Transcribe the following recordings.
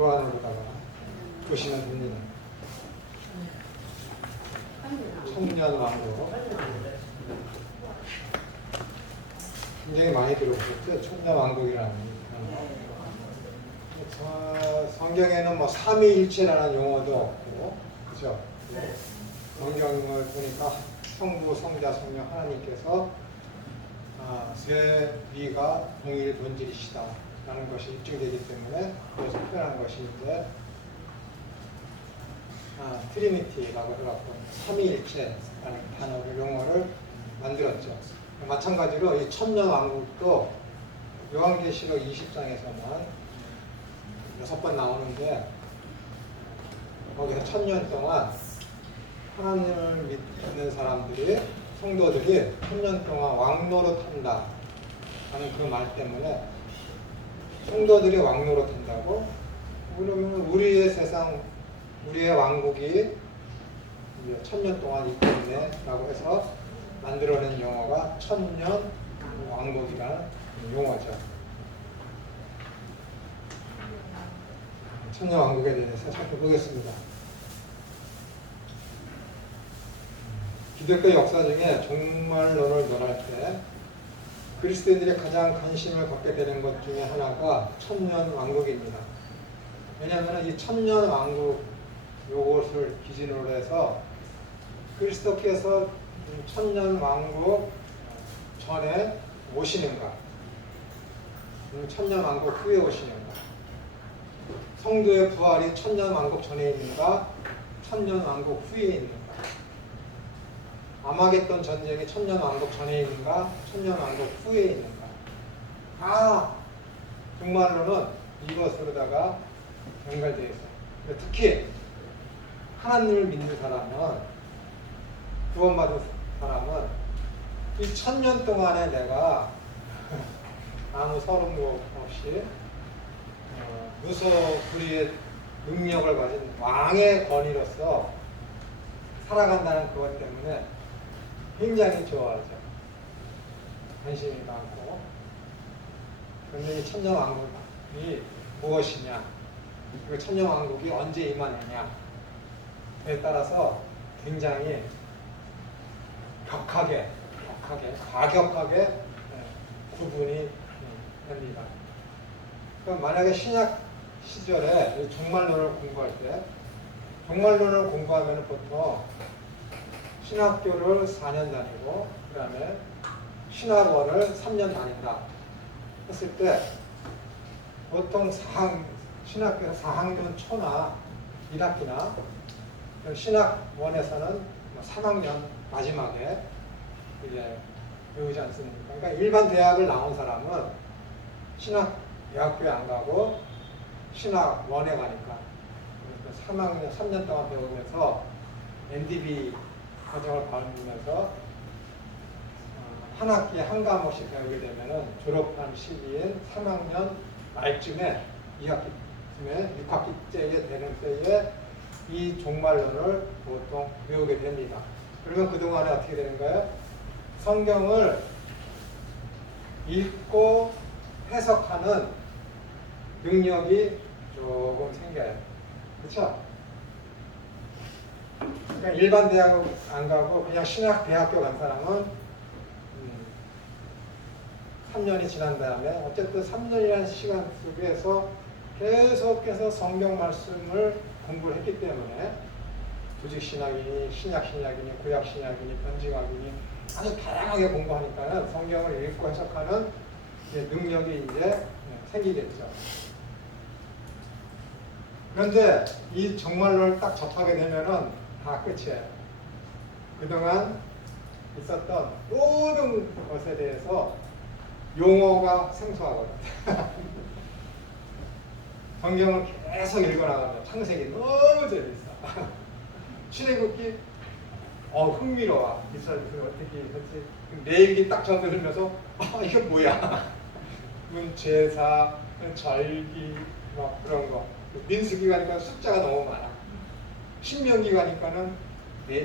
교환으로다가 보시면 됩니다. 청년 왕국 굉장히 많이 들어보셨죠? 청년 왕국이라는 성경에는 뭐 삼위일체라는 용어도 없고, 그죠? 성경을 보니까 성부, 성자, 성령 하나님께서 세 위가 동일 본질이시다 라는 것이 입증되기 때문에 그것을 표현한 것인데, 트리니티라고 해갖고 삼위일체라는 단어를 용어를 만들었죠. 마찬가지로 이 천년 왕국도 요한계시록 20장에서만 6번 나오는데, 거기서 천년 동안 하나님을 믿는 사람들이, 성도들이 천년 동안 왕노릇한다 하는 그 말 때문에 성도들이 왕노릇한다고, 그러면 우리의 세상, 우리의 왕국이 천년 동안 있고 있네 라고 해서 만들어낸 용어가 천년 왕국이라는 용어죠. 천년 왕국에 대해서 살펴보겠습니다. 기독교 역사 중에 종말론을 논할 때 그리스도인들이 가장 관심을 갖게 되는 것 중에 하나가 천년 왕국입니다. 왜냐하면 이 천년 왕국 요것을 기준으로 해서 그리스도께서 천년 왕국 전에 오시는가, 천년 왕국 후에 오시는가, 성도의 부활이 천년 왕국 전에 있는가, 천년 왕국 후에 있는가, 아마겟돈 전쟁이 천년 왕국 전에 있는가, 천년 왕국 후에 있는가, 정말로는 이것으로다가 연결되어 있어요. 특히 하나님을 믿는 사람은, 구원받은 사람은 이 천년 동안에 내가 아무 서름도 없이 무소불위의 능력을 가진 왕의 권위로서 살아간다는 그것 때문에 굉장히 좋아하죠. 관심이 많고. 그런데 이 천년 왕국이 무엇이냐, 그 천년 왕국이 언제 임하느냐에 따라서 굉장히 과격하게 구분이 됩니다. 그럼 만약에 신약 시절에 종말론을 공부할 때, 종말론을 공부하면 보통 신학교를 4년 다니고 그 다음에 신학원을 3년 다닌다 했을 때, 보통 신학교에서 4학년 초나 1학기나 신학원에서는 3학년 마지막에 이제 배우지 않습니까? 그러니까 일반 대학을 나온 사람은 대학교에 안 가고 신학원에 가니까 3년 동안 배우면서 NDB 과정을 밟으면서 한 학기에 한 과목씩 배우게 되면은 졸업한 시기인 3학년 말쯤에 2학기쯤에 6학기째에 되는 때에 이 종말론을 보통 배우게 됩니다. 그러면 그동안에 어떻게 되는가요? 성경을 읽고 해석하는 능력이 조금 생겨요. 그렇죠? 그러니까 일반 대학 안 가고 그냥 신학 대학교 간 사람은 3년이 지난 다음에 어쨌든 3년이라는 시간 속에서 계속해서 성경 말씀을 공부를 했기 때문에 조직신학이니 신약신약이니 구약신약이니 변증학이니 아주 다양하게 공부하니까 성경을 읽고 해석하는 능력이 이제 생기겠죠. 그런데 이 종말론을 딱 접하게 되면은 다 끝이에요. 그동안 있었던 모든 것에 대해서 용어가 생소하거든. 성경을 계속 읽어나가면 창세기 너무 재밌어. 출애굽기 흥미로워. 이스라엘이 어떻게 했지? 레위기 딱 전부 들면서 이게 뭐야? 제사, 절기 막 그런 거. 민수기 가니까 숫자가 너무 많아. 신명기 가니까는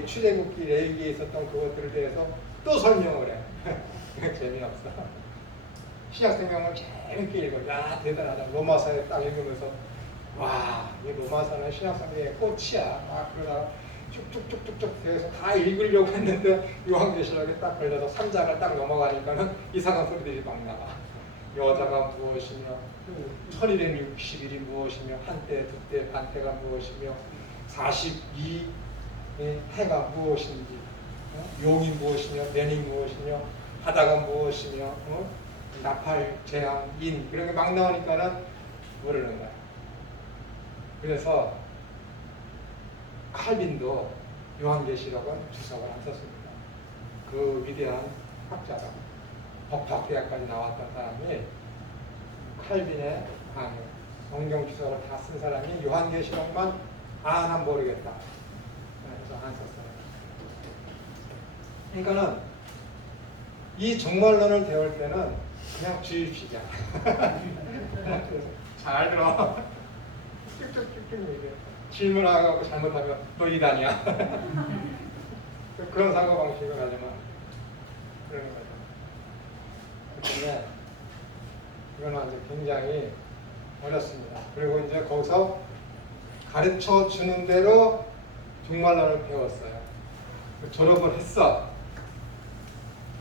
출애굽기, 레위기에 있었던 그것들에 대해서 또 설명을 해. 재미없어. 신약성경을 재밌게 읽어. 야 대단하다. 로마서에 딱 읽으면서 와 로마서는 신약성경의 꽃이야. 막 그러다가 쭉쭉쭉쭉쭉 되어서 다 읽으려고 했는데 요한계시록에 딱 걸려서 3장을 딱 넘어가니까는 이상한 소리들이 막 나와. 여자가 무엇이며 1260일이 무엇이며 한때 두때 반때가 무엇이며 42 해가 무엇인지 용이 무엇이며 맨이 무엇이며 바다가 무엇이며 나팔, 재앙, 인 이런 게 막 나오니까는 모르는 거야. 그래서 칼빈도 요한계시록은 주석을 안 썼습니다. 그 위대한 학자가 법학대학까지 나왔던 사람이 칼빈의 강의, 성경 주석을 다 쓴 사람이 요한계시록만 난 모르겠다. 그래서 안 썼어요. 그러니까는 이 종말론을 배울 때는 그냥 주입식이야. 잘 들어. 쭉쭉쭉쭉 얘기해. 질문하고 잘못하면 너 이단이야. 그런 사고방식을 가지면 그러는 거죠. 근데 이거는 이제 굉장히 어렵습니다. 그리고 이제 거기서 가르쳐 주는 대로 종말론을 배웠어요. 졸업을 했어.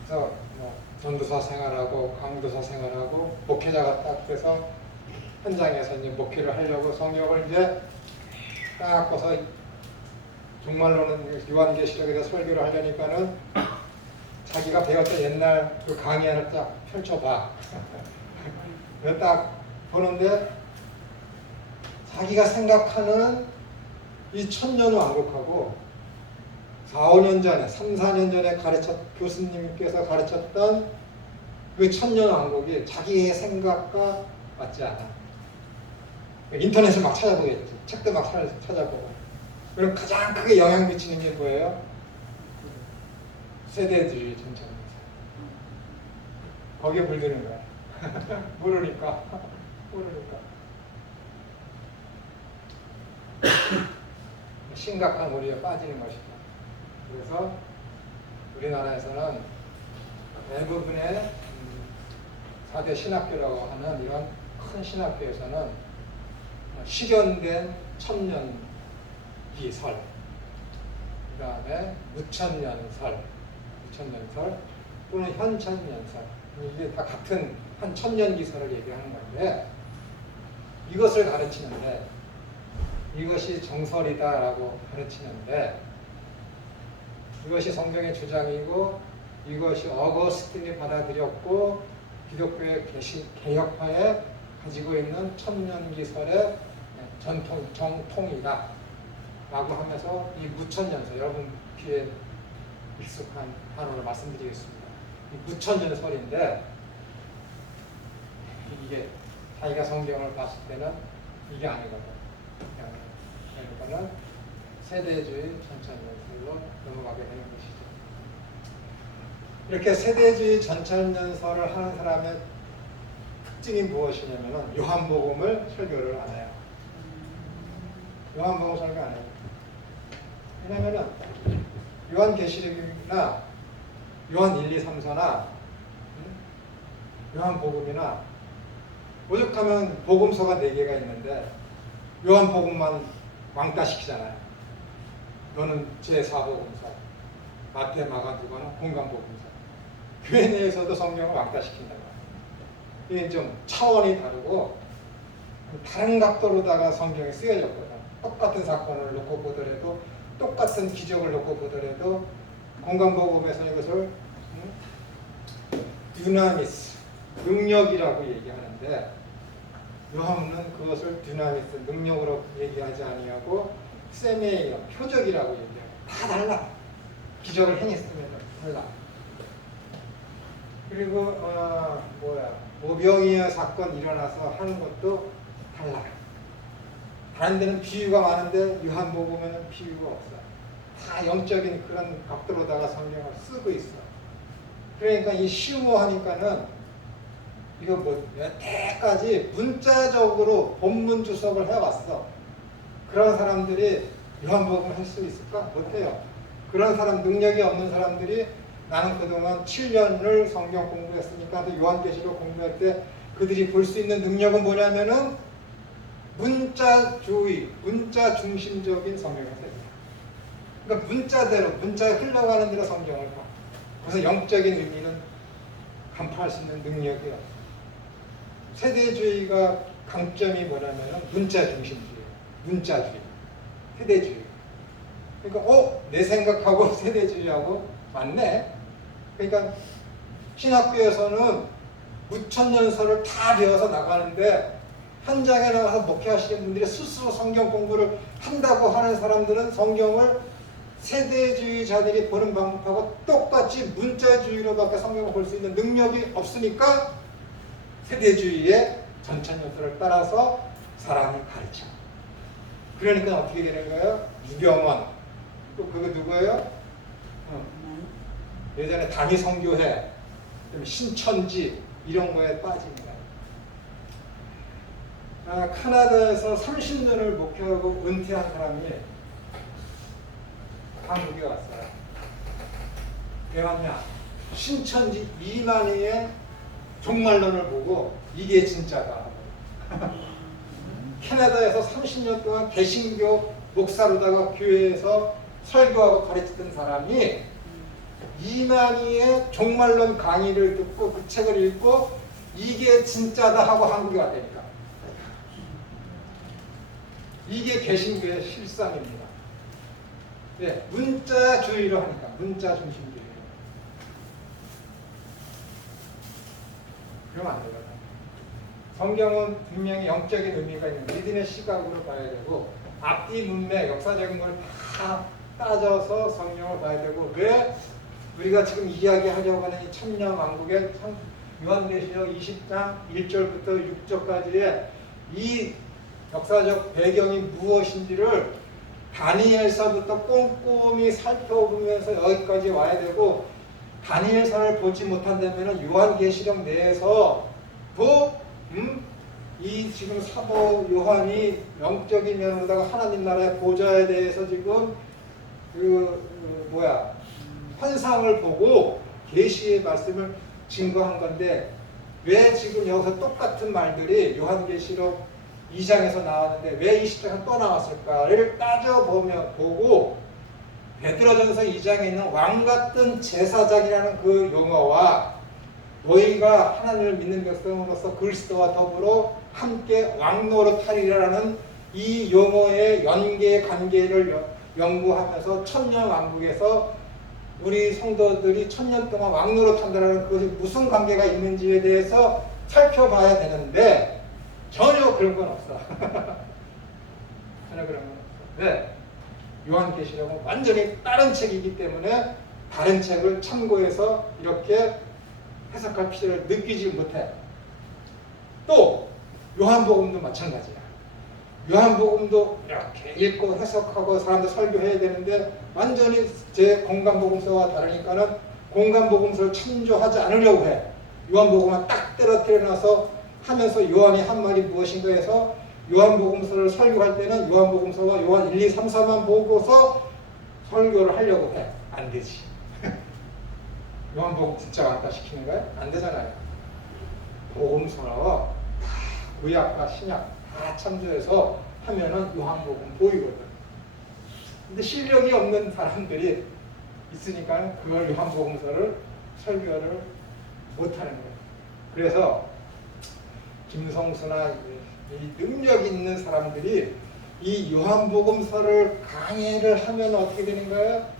그래서 뭐 전도사 생활하고 강도사 생활하고 목회자가 딱 돼서 현장에서 이제 목회를 하려고 성경을 이제 딱 꺼서 종말론은 요한계시록에서 설교를 하려니까는 자기가 배웠던 옛날 그 강의안을 딱 펼쳐봐. 그래서 딱 보는데 자기가 생각하는 이 천년왕국하고 4, 5년 전에, 3, 4년 전에 교수님께서 가르쳤던 그 천년왕국이 자기의 생각과 맞지 않아. 인터넷을 막 찾아보겠지. 책도 막 찾아보고. 그럼 가장 크게 영향 미치는 게 뭐예요? 세대주의 전쟁입니다. 거기에 물드는 거야. 모르니까. 심각한 오류에 빠지는 것이다. 그래서 우리나라에서는 대부분의 4대 신학교라고 하는 이런 큰 신학교에서는 실현된 천년기 설, 그 다음에 무천년설 또는 현천년설, 이게 다 같은 한 천년기설을 얘기하는 건데 이것을 가르치는데 이것이 정설이다라고 가르치는데 이것이 성경의 주장이고 이것이 어거스틴이 받아들였고 기독교의 개혁파에 가지고 있는 천년기설의 정통이다 라고 하면서 이 무천년설, 여러분 귀에 익숙한 단어를 말씀드리겠습니다. 이 무천년설인데 이게 자기가 성경을 봤을 때는 이게 아니거든. 그러니까는 세대주의 전천년설로 넘어가게 되는 것이죠. 이렇게 세대주의 전천년설을 하는 사람의 특징이 무엇이냐면 요한복음을 설교를 안 해요. 요한복음 설교 안 해요. 왜냐면은 요한계시록이나 요한 1, 2, 3, 4나 요한복음이나 오죽하면 복음서가 4개가 있는데 요한복음만 왕따시키잖아요. 너는 제4복음서, 마태, 마가, 누가는 공간복음서. 교회 내에서도 성경을 왕따시킨다고. 이게 좀 차원이 다르고 다른 각도로다가 성경이 쓰여졌거든. 똑같은 사건을 놓고 보더라도 똑같은 기적을 놓고 보더라도 공간복음에서 이것을 dynamis, 능력이라고 얘기하는데 요한은 그것을 dynamis, 능력으로 얘기하지 아니하고 세메이어, 표적이라고 얘기해요. 다 달라. 기적을 행했으면 달라. 그리고 오병이어 사건 일어나서 하는 것도 달라. 다른 데는 비유가 많은데 요한복음에는 비유가 없어. 다 영적인 그런 각도로다가 성경을 쓰고 있어. 그러니까 이 쉬워하니까는 이거 뭐 여태까지 문자적으로 본문 주석을 해왔어. 그런 사람들이 요한복음을 할 수 있을까? 못해요. 그런 사람, 능력이 없는 사람들이 나는 그동안 7년을 성경 공부했으니까 또 요한계시록 공부할 때 그들이 볼 수 있는 능력은 뭐냐면은 문자주의, 문자 중심적인 성경을 써요. 그러니까 문자대로, 문자에 흘러가는 대로 성경을 봐. 그래서 영적인 의미는 간파할 수 있는 능력이 없어요. 세대주의가 강점이 뭐냐면 문자 중심주의, 문자주의, 세대주의. 그러니까 내 생각하고 세대주의하고 맞네. 그러니까 신학교에서는 무천년설을 다 배워서 나가는데 현장에 나가서 목회하시는 분들이 스스로 성경 공부를 한다고 하는 사람들은 성경을 세대주의자들이 보는 방법하고 똑같이 문자주의로밖에 성경을 볼 수 있는 능력이 없으니까 세대주의의 전천연설을 따라서 사람을 가르쳐. 그러니까 어떻게 되는 거예요? 유병원. 또 그거 누구예요? 예전에 다미성교회, 신천지 이런 거에 빠집니다. 카나다에서 30년을 목회하고 은퇴한 사람이 한국에 왔어요. 왜 왔냐? 신천지 이만희의 종말론을 보고 이게 진짜다. 캐나다에서 30년 동안 개신교 목사로다가 교회에서 설교하고 가르치던 사람이 이만희의 종말론 강의를 듣고 그 책을 읽고 이게 진짜다 하고 한국에 왔다니까. 이게 개신교의 실상입니다. 네, 문자주의로 하니까 문자 중심주의. 그러면 안 되거든요. 성경은 분명히 영적인 의미가 있는 믿음의 시각으로 봐야 되고 앞뒤 문맥, 역사적인 걸 다 따져서 성경을 봐야 되고 왜 우리가 지금 이야기하려고 하는 이 천년왕국의 요한계시록 20장 1절부터 6절까지의 이 역사적 배경이 무엇인지를 다니엘서부터 꼼꼼히 살펴보면서 여기까지 와야 되고 다니엘서를 보지 못한다면 요한계시록 내에서 이 지금 사도 요한이 영적인 면으로다가 하나님 나라의 보좌에 대해서 지금 환상을 보고 계시의 말씀을 증거한 건데 왜 지금 여기서 똑같은 말들이 요한계시록 2장에서 나왔는데 왜 20장에서 또 나왔을까를 따져보고 베드로전서 2장에 있는 왕같은 제사장이라는 그 용어와 너희가 하나님을 믿는 백성으로서 그리스도와 더불어 함께 왕노릇하리라는 이 용어의 연계 관계를 연구하면서 천년왕국에서 우리 성도들이 천년 동안 왕노릇한다는 그것이 무슨 관계가 있는지에 대해서 살펴봐야 되는데 전혀 그런 건 없어. 전혀 그런 건 없어. 왜? 요한계시록은 완전히 다른 책이기 때문에 다른 책을 참고해서 이렇게 해석할 필요를 느끼지 못해. 또 요한복음도 마찬가지야. 요한복음도 이렇게 읽고 해석하고 사람들 설교해야 되는데 완전히 제 공간복음서와 다르니까는 공간복음서를 참조하지 않으려고 해. 요한복음만 딱 떨어뜨려놔서 하면서 요한이 한 말이 무엇인가 해서 요한복음서를 설교할 때는 요한복음서와 요한 1, 2, 3, 4만 보고서 설교를 하려고 해. 안 되지. 요한복음 진짜 많다 시키는 거야? 안 되잖아요. 복음서와 구약과 신약 다 참조해서 하면은 요한복음 보이거든. 근데 실력이 없는 사람들이 있으니까 그걸 요한복음서를 설교를 못하는 거예요. 그래서 김성수나 이 능력 있는 사람들이 이 요한복음서를 강의를 하면 어떻게 되는 거예요?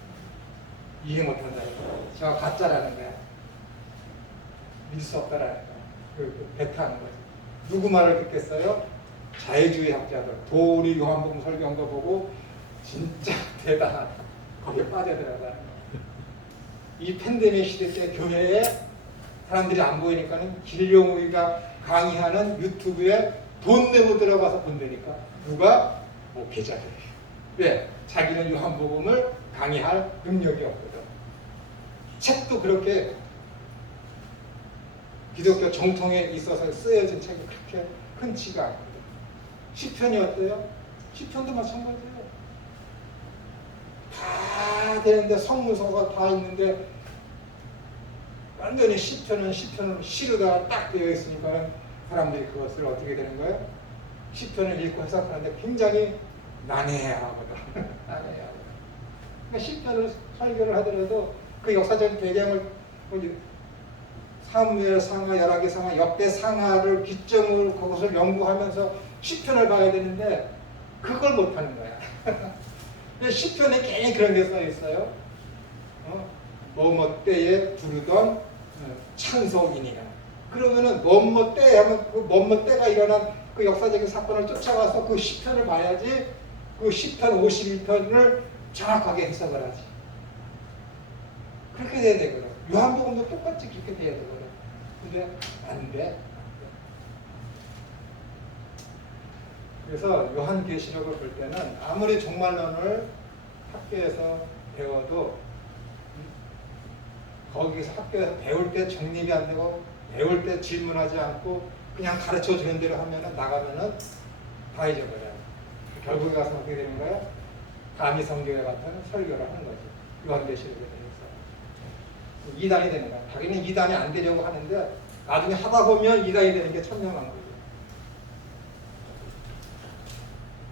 이해 못한다는 거예요. 제가 가짜라는 거야. 믿을 수 없다라는 거야. 배타하는 거지. 누구 말을 듣겠어요? 자유주의 학자들. 도리 요한복음 설교한 거 보고 진짜 대단하다. 거기에 빠져들어가는 거야. 이 팬데믹 시대 때 교회에 사람들이 안 보이니까는 길용우리가 강의하는 유튜브에 돈 내고 들어가서 본다니까. 누가? 목회자들이. 왜? 자기는 요한복음을 강의할 능력이 없거든. 책도 그렇게 기독교 정통에 있어서 쓰여진 책이 그렇게 흔치가 않거든. 시편이 어때요? 시편도 마찬가지예요. 다 되는데 성문서가 다 있는데 완전히 시편은 시로다가 딱 되어 있으니까 사람들이 그것을 어떻게 되는 거예요? 시편을 읽고 해석하는데 굉장히 난해하거든. 난해하거든. 그러니까 시편을 설교를 하더라도 그 역사적인 배경을 사무엘 상하, 열왕기 상하, 역대 상하를 기점으로 그것을 연구하면서 시편을 봐야 되는데 그걸 못하는 거야. 시편에 괜히 그런 게 써 있어요. 뭐뭐 때에 부르던 찬송이니라. 그러면은 뭐뭐 때 하면 그 뭐뭐 때가 일어난 그 역사적인 사건을 쫓아가서 그 시편을 봐야지 그 시편 51편을 정확하게 해석을 하지. 그렇게 돼야 되거든. 요한복음도 똑같이 그렇게 돼야 되거든. 근데 안 돼. 그래서 요한계시록을 볼 때는 아무리 종말론을 학교에서 배워도 거기서 학교에서 배울 때 정립이 안 되고 배울 때 질문하지 않고 그냥 가르쳐 주는 대로 하면은 나가면은 다 잊어버려요. 결국에 가서 어떻게 되는 거야? 감히 성경에 같은 설교를 하는 거지. 요한계시록에 대해서. 2단이 되는 거야. 자기는 2단이 안 되려고 하는데 나중에 하다 보면 2단이 되는 게 천명왕국이에요.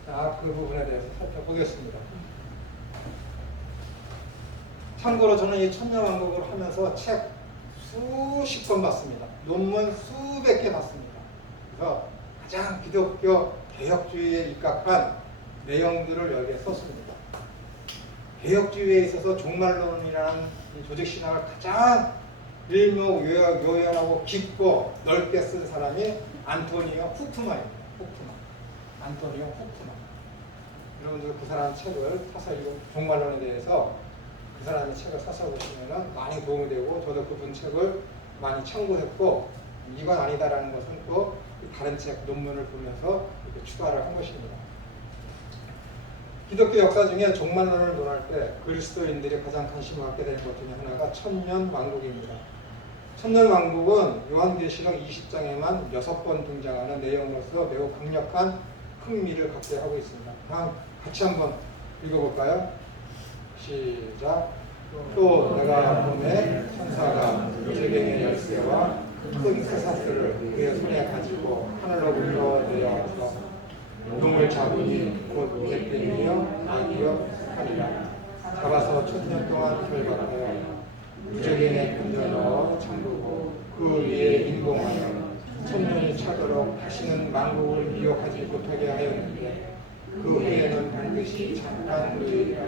자, 그 부분에 대해서 살펴보겠습니다. 참고로 저는 이 천년왕국을 하면서 책 수십 권 봤습니다. 논문 수백 개 봤습니다. 그래서 가장 기독교 개혁주의에 입각한 내용들을 여기에 썼습니다. 개혁주의에 있어서 종말론이라는 조직신학을 가장 일목요연하고 깊고 넓게 쓴 사람이 안토니오 후프만입니다. 안토니오 후프만. 여러분들 그 사람 책을 사서 읽고 종말론에 대해서 그 사람의 책을 사서 보시면 많이 도움이 되고 저도 그분 책을 많이 참고했고 이건 아니다라는 것은 또 다른 책 논문을 보면서 이렇게 추가를 한 것입니다. 기독교 역사 중에 종말론을 논할 때 그리스도인들이 가장 관심을 갖게 되는 것 중에 하나가 천년왕국입니다. 천년왕국은 요한계시록 20장에만 6번 등장하는 내용으로서 매우 강력한 흥미를 갖게 하고 있습니다. 다음 같이 한번 읽어볼까요? 시작. 또 내가 보매 천사가 무지개의 열쇠와 큰 쇠사슬을 그의 손에 가지고 하늘로부터 내려와서 용을 잡으니 곧 예편이며 악이요 하리라. 잡아서 천년 동안 결박하여 무지개의 끈에 넣어 잠그고 그 위에 인공하여 천년이 차도록 다시는 만국을 미혹하지 못하게 하였는데 그 후에는 반드시 잠깐 누이리라.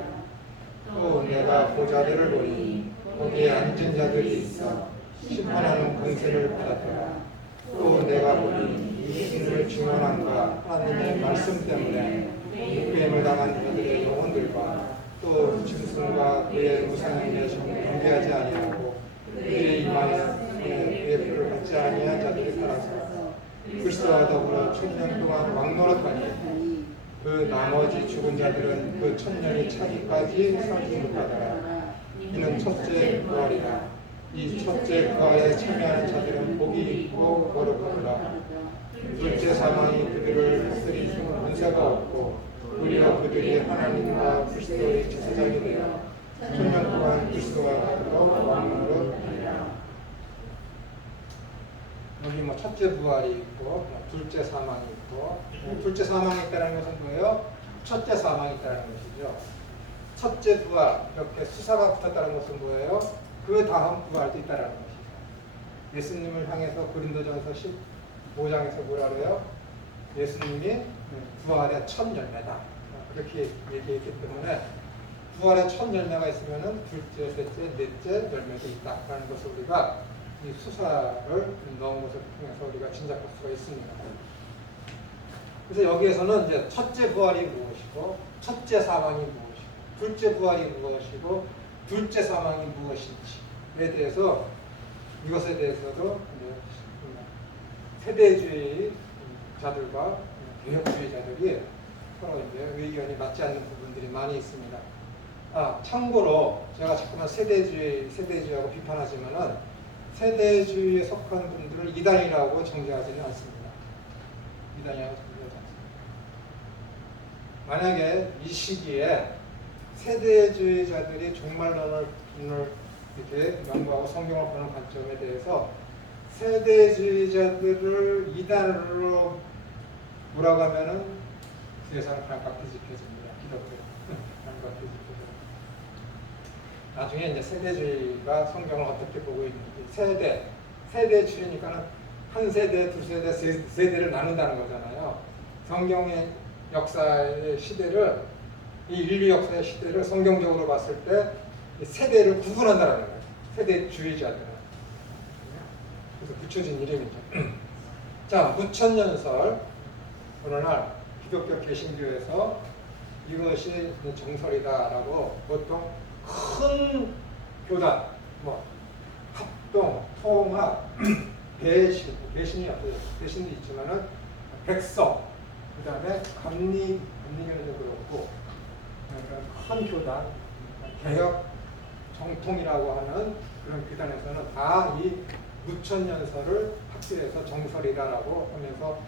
또 내가 보좌들을 보니 거기에 앉은 자들이 있어 심판하는 권세를 받았더라. 또 내가 보니 이 신을 증언함과 하나님의 말씀 때문에 육뱀을 당한 자들의 영혼들과 또 짐승과 그의 우상에 대해서 경배하지 아니하고 그의 이마에 그의 표를 받지 아니한 자들이 살아서 그리스도와 더불어 천년 동안 왕노릇하니 그 나머지 죽은 자들은 그 천년이 차기까지 살지 못하더라. 이는 첫째 부활이라. 이 첫째 부활에 참여하는 자들은 복이 있고 거룩하더라. 둘째 사망이 그들을 다스리는 권세가 없고 우리가 그들이 하나님과 그리스도의 제사장이 되어 천년 동안 그리스도와 더불어 왕노릇하리라. 여기 뭐 첫째 부활이 있고 둘째 사망이 있고 둘째 사망이 있다는 것은 뭐예요? 첫째 사망이 있다는 것이죠. 첫째 부활 이렇게 수사가 붙었다는 것은 뭐예요? 그 다음 부활도 있다는 것이죠. 예수님을 향해서 고린도전서 15장에서 뭐라 그래요? 예수님이 부활의 첫 열매다 그렇게 얘기했기 때문에 부활의 첫 열매가 있으면은 둘째, 셋째, 넷째 열매도 있다라는 것을 우리가 이 수사를 넣은 것을 통해서 우리가 짐작할 수가 있습니다. 그래서 여기에서는 이제 첫째 부활이 무엇이고, 첫째 사망이 무엇이고, 둘째 부활이 무엇이고, 둘째 사망이 무엇인지에 대해서 이것에 대해서도 세대주의자들과 개혁주의자들이 서로 이제 의견이 맞지 않는 부분들이 많이 있습니다. 참고로 제가 자꾸만 세대주의하고 비판하지만은. 세대주의에 속한 분들을 이단이라고 정죄하지는 않습니다. 이단이라고 정죄하지 않습니다. 만약에 이 시기에 세대주의자들이 종말론을 이렇게 연구하고 성경을 보는 관점에 대해서 세대주의자들을 이단으로 돌아가면은 세상 반갑게 지켜집니다. 기독교 반갑게 지켜집니다. 나중에 이제 세대주의가 성경을 어떻게 보고 있는지 세대주의니까는 한 세대, 두 세대, 세 세대를 나눈다는 거잖아요. 성경의 역사의 시대를 이 인류 역사의 시대를 성경적으로 봤을 때 세대를 구분한다는 거예요. 세대주의자들은. 그래서 붙여진 이름이죠. 자, 무천년설. 오늘날 기독교 개신교에서 이것이 정설이다라고 보통 큰 교단, 합동, 통합, 배신이 없어요. 배신도 있지만은 백성, 그 다음에 감리교는 그렇고, 큰 교단, 개혁 정통이라고 하는 그런 교단에서는 다 이 무천년설을 학교에서 정설이다라고 하면서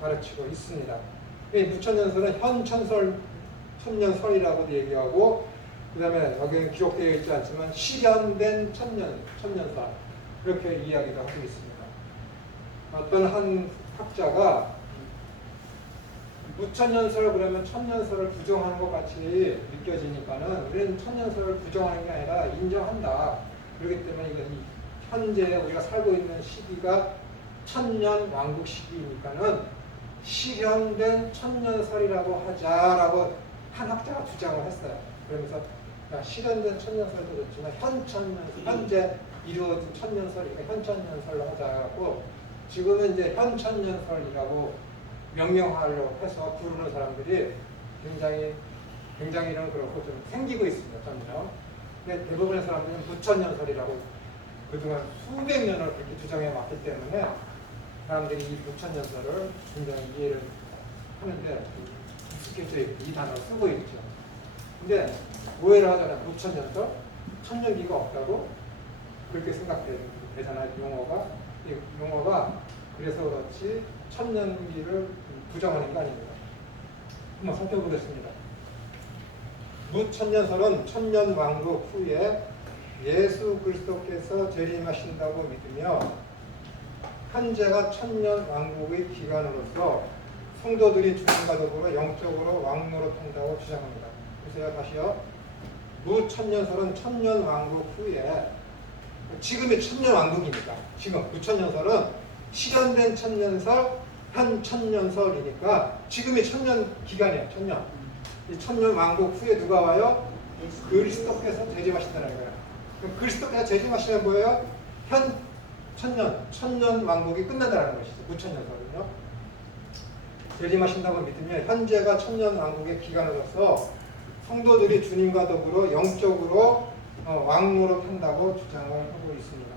가르치고 있습니다. 이 무천년설은 현천년설이라고도 얘기하고, 그 다음에 여기는 기록되어 있지 않지만 실현된 천년설 이렇게 이야기도 하고 있습니다. 어떤 한 학자가 무천년설 그러면 천년설을 부정하는 것 같이 느껴지니까는 우리는 천년설을 부정하는 게 아니라 인정한다. 그렇기 때문에 이것이 현재 우리가 살고 있는 시기가 천년 왕국 시기이니까는 실현된 천년설이라고 하자라고 한 학자가 주장을 했어요. 그러면서 실현된 천년설도 좋지만 현재 이루어진 천년설이니까 현천년설로 하자고 지금은 이제 현천년설이라고 명명하려고 해서 부르는 사람들이 굉장히는 그렇고 좀 생기고 있습니다. 점점. 근데 대부분의 사람들은 무천년설이라고 그동안 수백 년을 그렇게 주장해 왔기 때문에 사람들이 이 무천년설을 굉장히 이해를 하는데 익숙해져 있고 이 단어를 쓰고 있죠. 근데 오해를 하잖아요. 무천년설? 천년기가 없다고? 그렇게 생각되잖아요. 용어가 그래서 그렇지 천년기를 부정하는 게 아닙니다. 한번 살펴보겠습니다. 무천년설은 천년왕국 후에 예수 그리스도께서 재림하신다고 믿으며 현재가 천년왕국의 기간으로서 성도들이 주님과 더불어 영적으로 왕노로 탄다고 주장합니다. 보세요. 다시요. 무천년설은 천년왕국 후에 지금이 천년왕국입니다. 지금 무천년설은 실현된 천년설, 현천년설이니까 지금이 천년 기간이에요. 천년. 이 천년왕국 후에 누가 와요? 그리스도께서 재림하신다는 거예요. 그리스도께서 재림하시면 뭐예요? 천년 왕국이 끝난다는 것이죠. 무천년설은요. 재림하신다고 믿으면 현재가 천년 왕국의 기간으로서 성도들이 주님과 더불어 영적으로 왕노로 탄다고 주장을 하고 있습니다.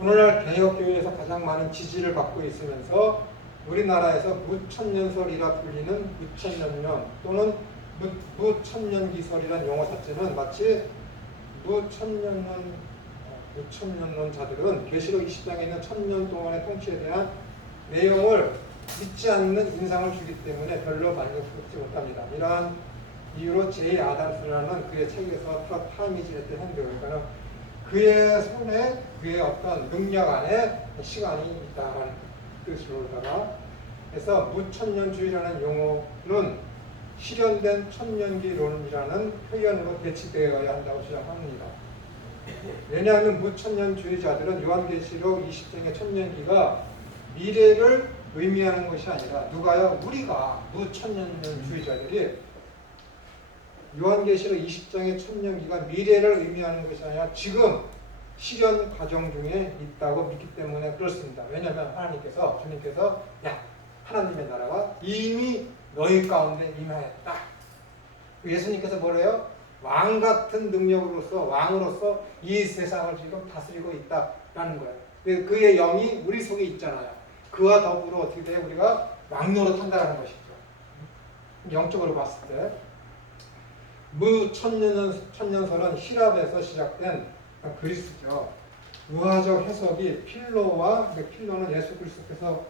오늘날 개혁교회에서 가장 많은 지지를 받고 있으면서 우리나라에서 무천년설이라 불리는 무천년론 또는 무천년기설이라는 용어 자체는 마치 무천년론자들은 계시록 20장에 있는 천년 동안의 통치에 대한 내용을 믿지 않는 인상을 주기 때문에 별로 만족스럽지 못합니다. 이러한 이유로 제이 아담스라는 그의 책에서 타이미지했던 행동, 그러니까 그의 손에 그의 어떤 능력 안에 시간이 있다는 뜻으로다가 그래서 무천년주의라는 용어는 실현된 천년기론이라는 표현으로 대치되어야 한다고 주장합니다. 왜냐하면 무천년주의자들은 요한계시록 20장의 천년기가 미래를 의미하는 것이 아니라 누가요? 우리가 무천년주의자들이 요한계시록 20장의 천년기가 미래를 의미하는 것이 아니라 지금 실현 과정 중에 있다고 믿기 때문에 그렇습니다. 왜냐하면 하나님께서 주님께서 하나님의 나라가 이미 너희 가운데 임하였다. 예수님께서 뭐래요? 왕 같은 능력으로서 왕으로서 이 세상을 지금 다스리고 있다라는 거예요. 그의 영이 우리 속에 있잖아요. 그와 더불어 어떻게 돼요? 우리가 왕노로 탄다는 것이죠. 영적으로 봤을 때 무천년설은希腊에서 시작된 그리스죠. 우화적 해석이 필로는 예수 그리스도께서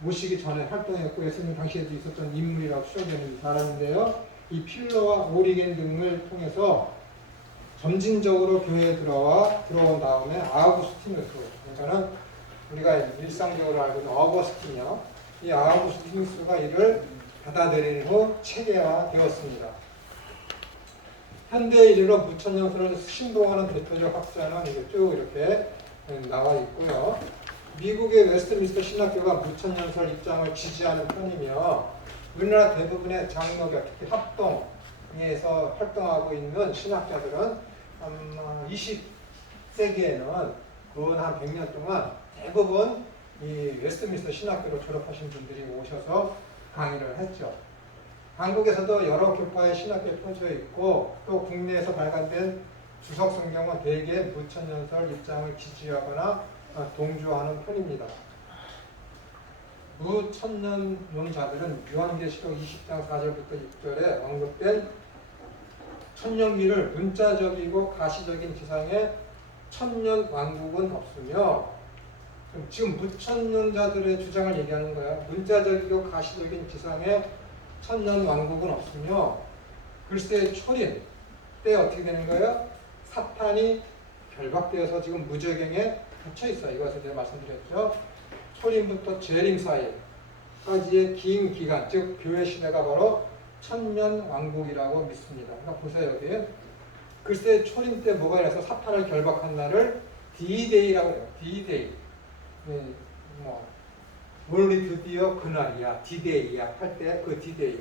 모시기 전에 활동했고 예수님 당시에도 있었던 인물이라고 추정되는 사람인데요. 이 필로와 오리겐 등을 통해서 점진적으로 교회에 들어온 다음에 아우구스티누스, 그러니까는 우리가 일상적으로 알고 있는 어거스틴이요. 이 아우구스트 힝스가 이를 받아들인 후 체계화되었습니다. 현대에 이르러 무천년설을 신봉하는 대표적 학자는 이게 쭉 이렇게 나와 있고요. 미국의 웨스트민스터 신학교가 무천년설 입장을 지지하는 편이며 우리나라 대부분의 장로교, 특히 합동에서 활동하고 있는 신학자들은 20세기에는 근 한 100년 동안 대부분 이 웨스트민스터 신학교로 졸업하신 분들이 오셔서 강의를 했죠. 한국에서도 여러 교파의 신학교에 퍼져 있고 또 국내에서 발간된 주석 성경은 대개 무천년설 입장을 지지하거나 동조하는 편입니다. 무천년론자들은 요한계시록 20장 4절부터 6절에 언급된 천년기를 문자적이고 가시적인 지상에 천년 왕국은 없으며, 지금 무천년자들의 주장을 얘기하는 거야. 문자적이고 가시적인 지상에 천년 왕국은 없으며, 글쎄 초림 때 어떻게 되는 거예요? 사탄이 결박되어서 지금 무저갱에 갇혀 있어요. 이것을 제가 말씀드렸죠. 초림부터 재림 사이까지의 긴 기간, 즉 교회 시대가 바로 천년 왕국이라고 믿습니다. 그러니까 보세요, 여기. 글쎄 초림 때 뭐가 일어나서 사탄을 결박한 날을 D-Day라고 해요. D-Day. 원리 드디어 그날이야. D-Day야. 할 때 그 D-Day.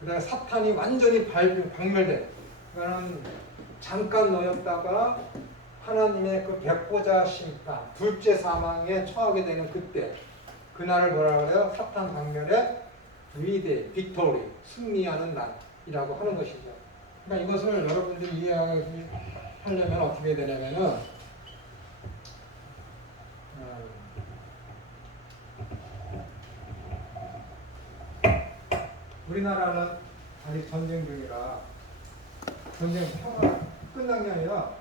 그 다음에 사탄이 완전히 박멸된. 그거는 잠깐 놓였다가 하나님의 그 백보자 심판, 둘째 사망에 처하게 되는 그때. 그날을 뭐라 그래요? 사탄 박멸의 V-Day, 빅토리, 승리하는 날이라고 하는 것이죠. 그러니까 이것을 여러분들이 이해하려면 어떻게 되냐면은, 우리나라는 아직 전쟁 중이라 전쟁 평화 끝난 게 아니라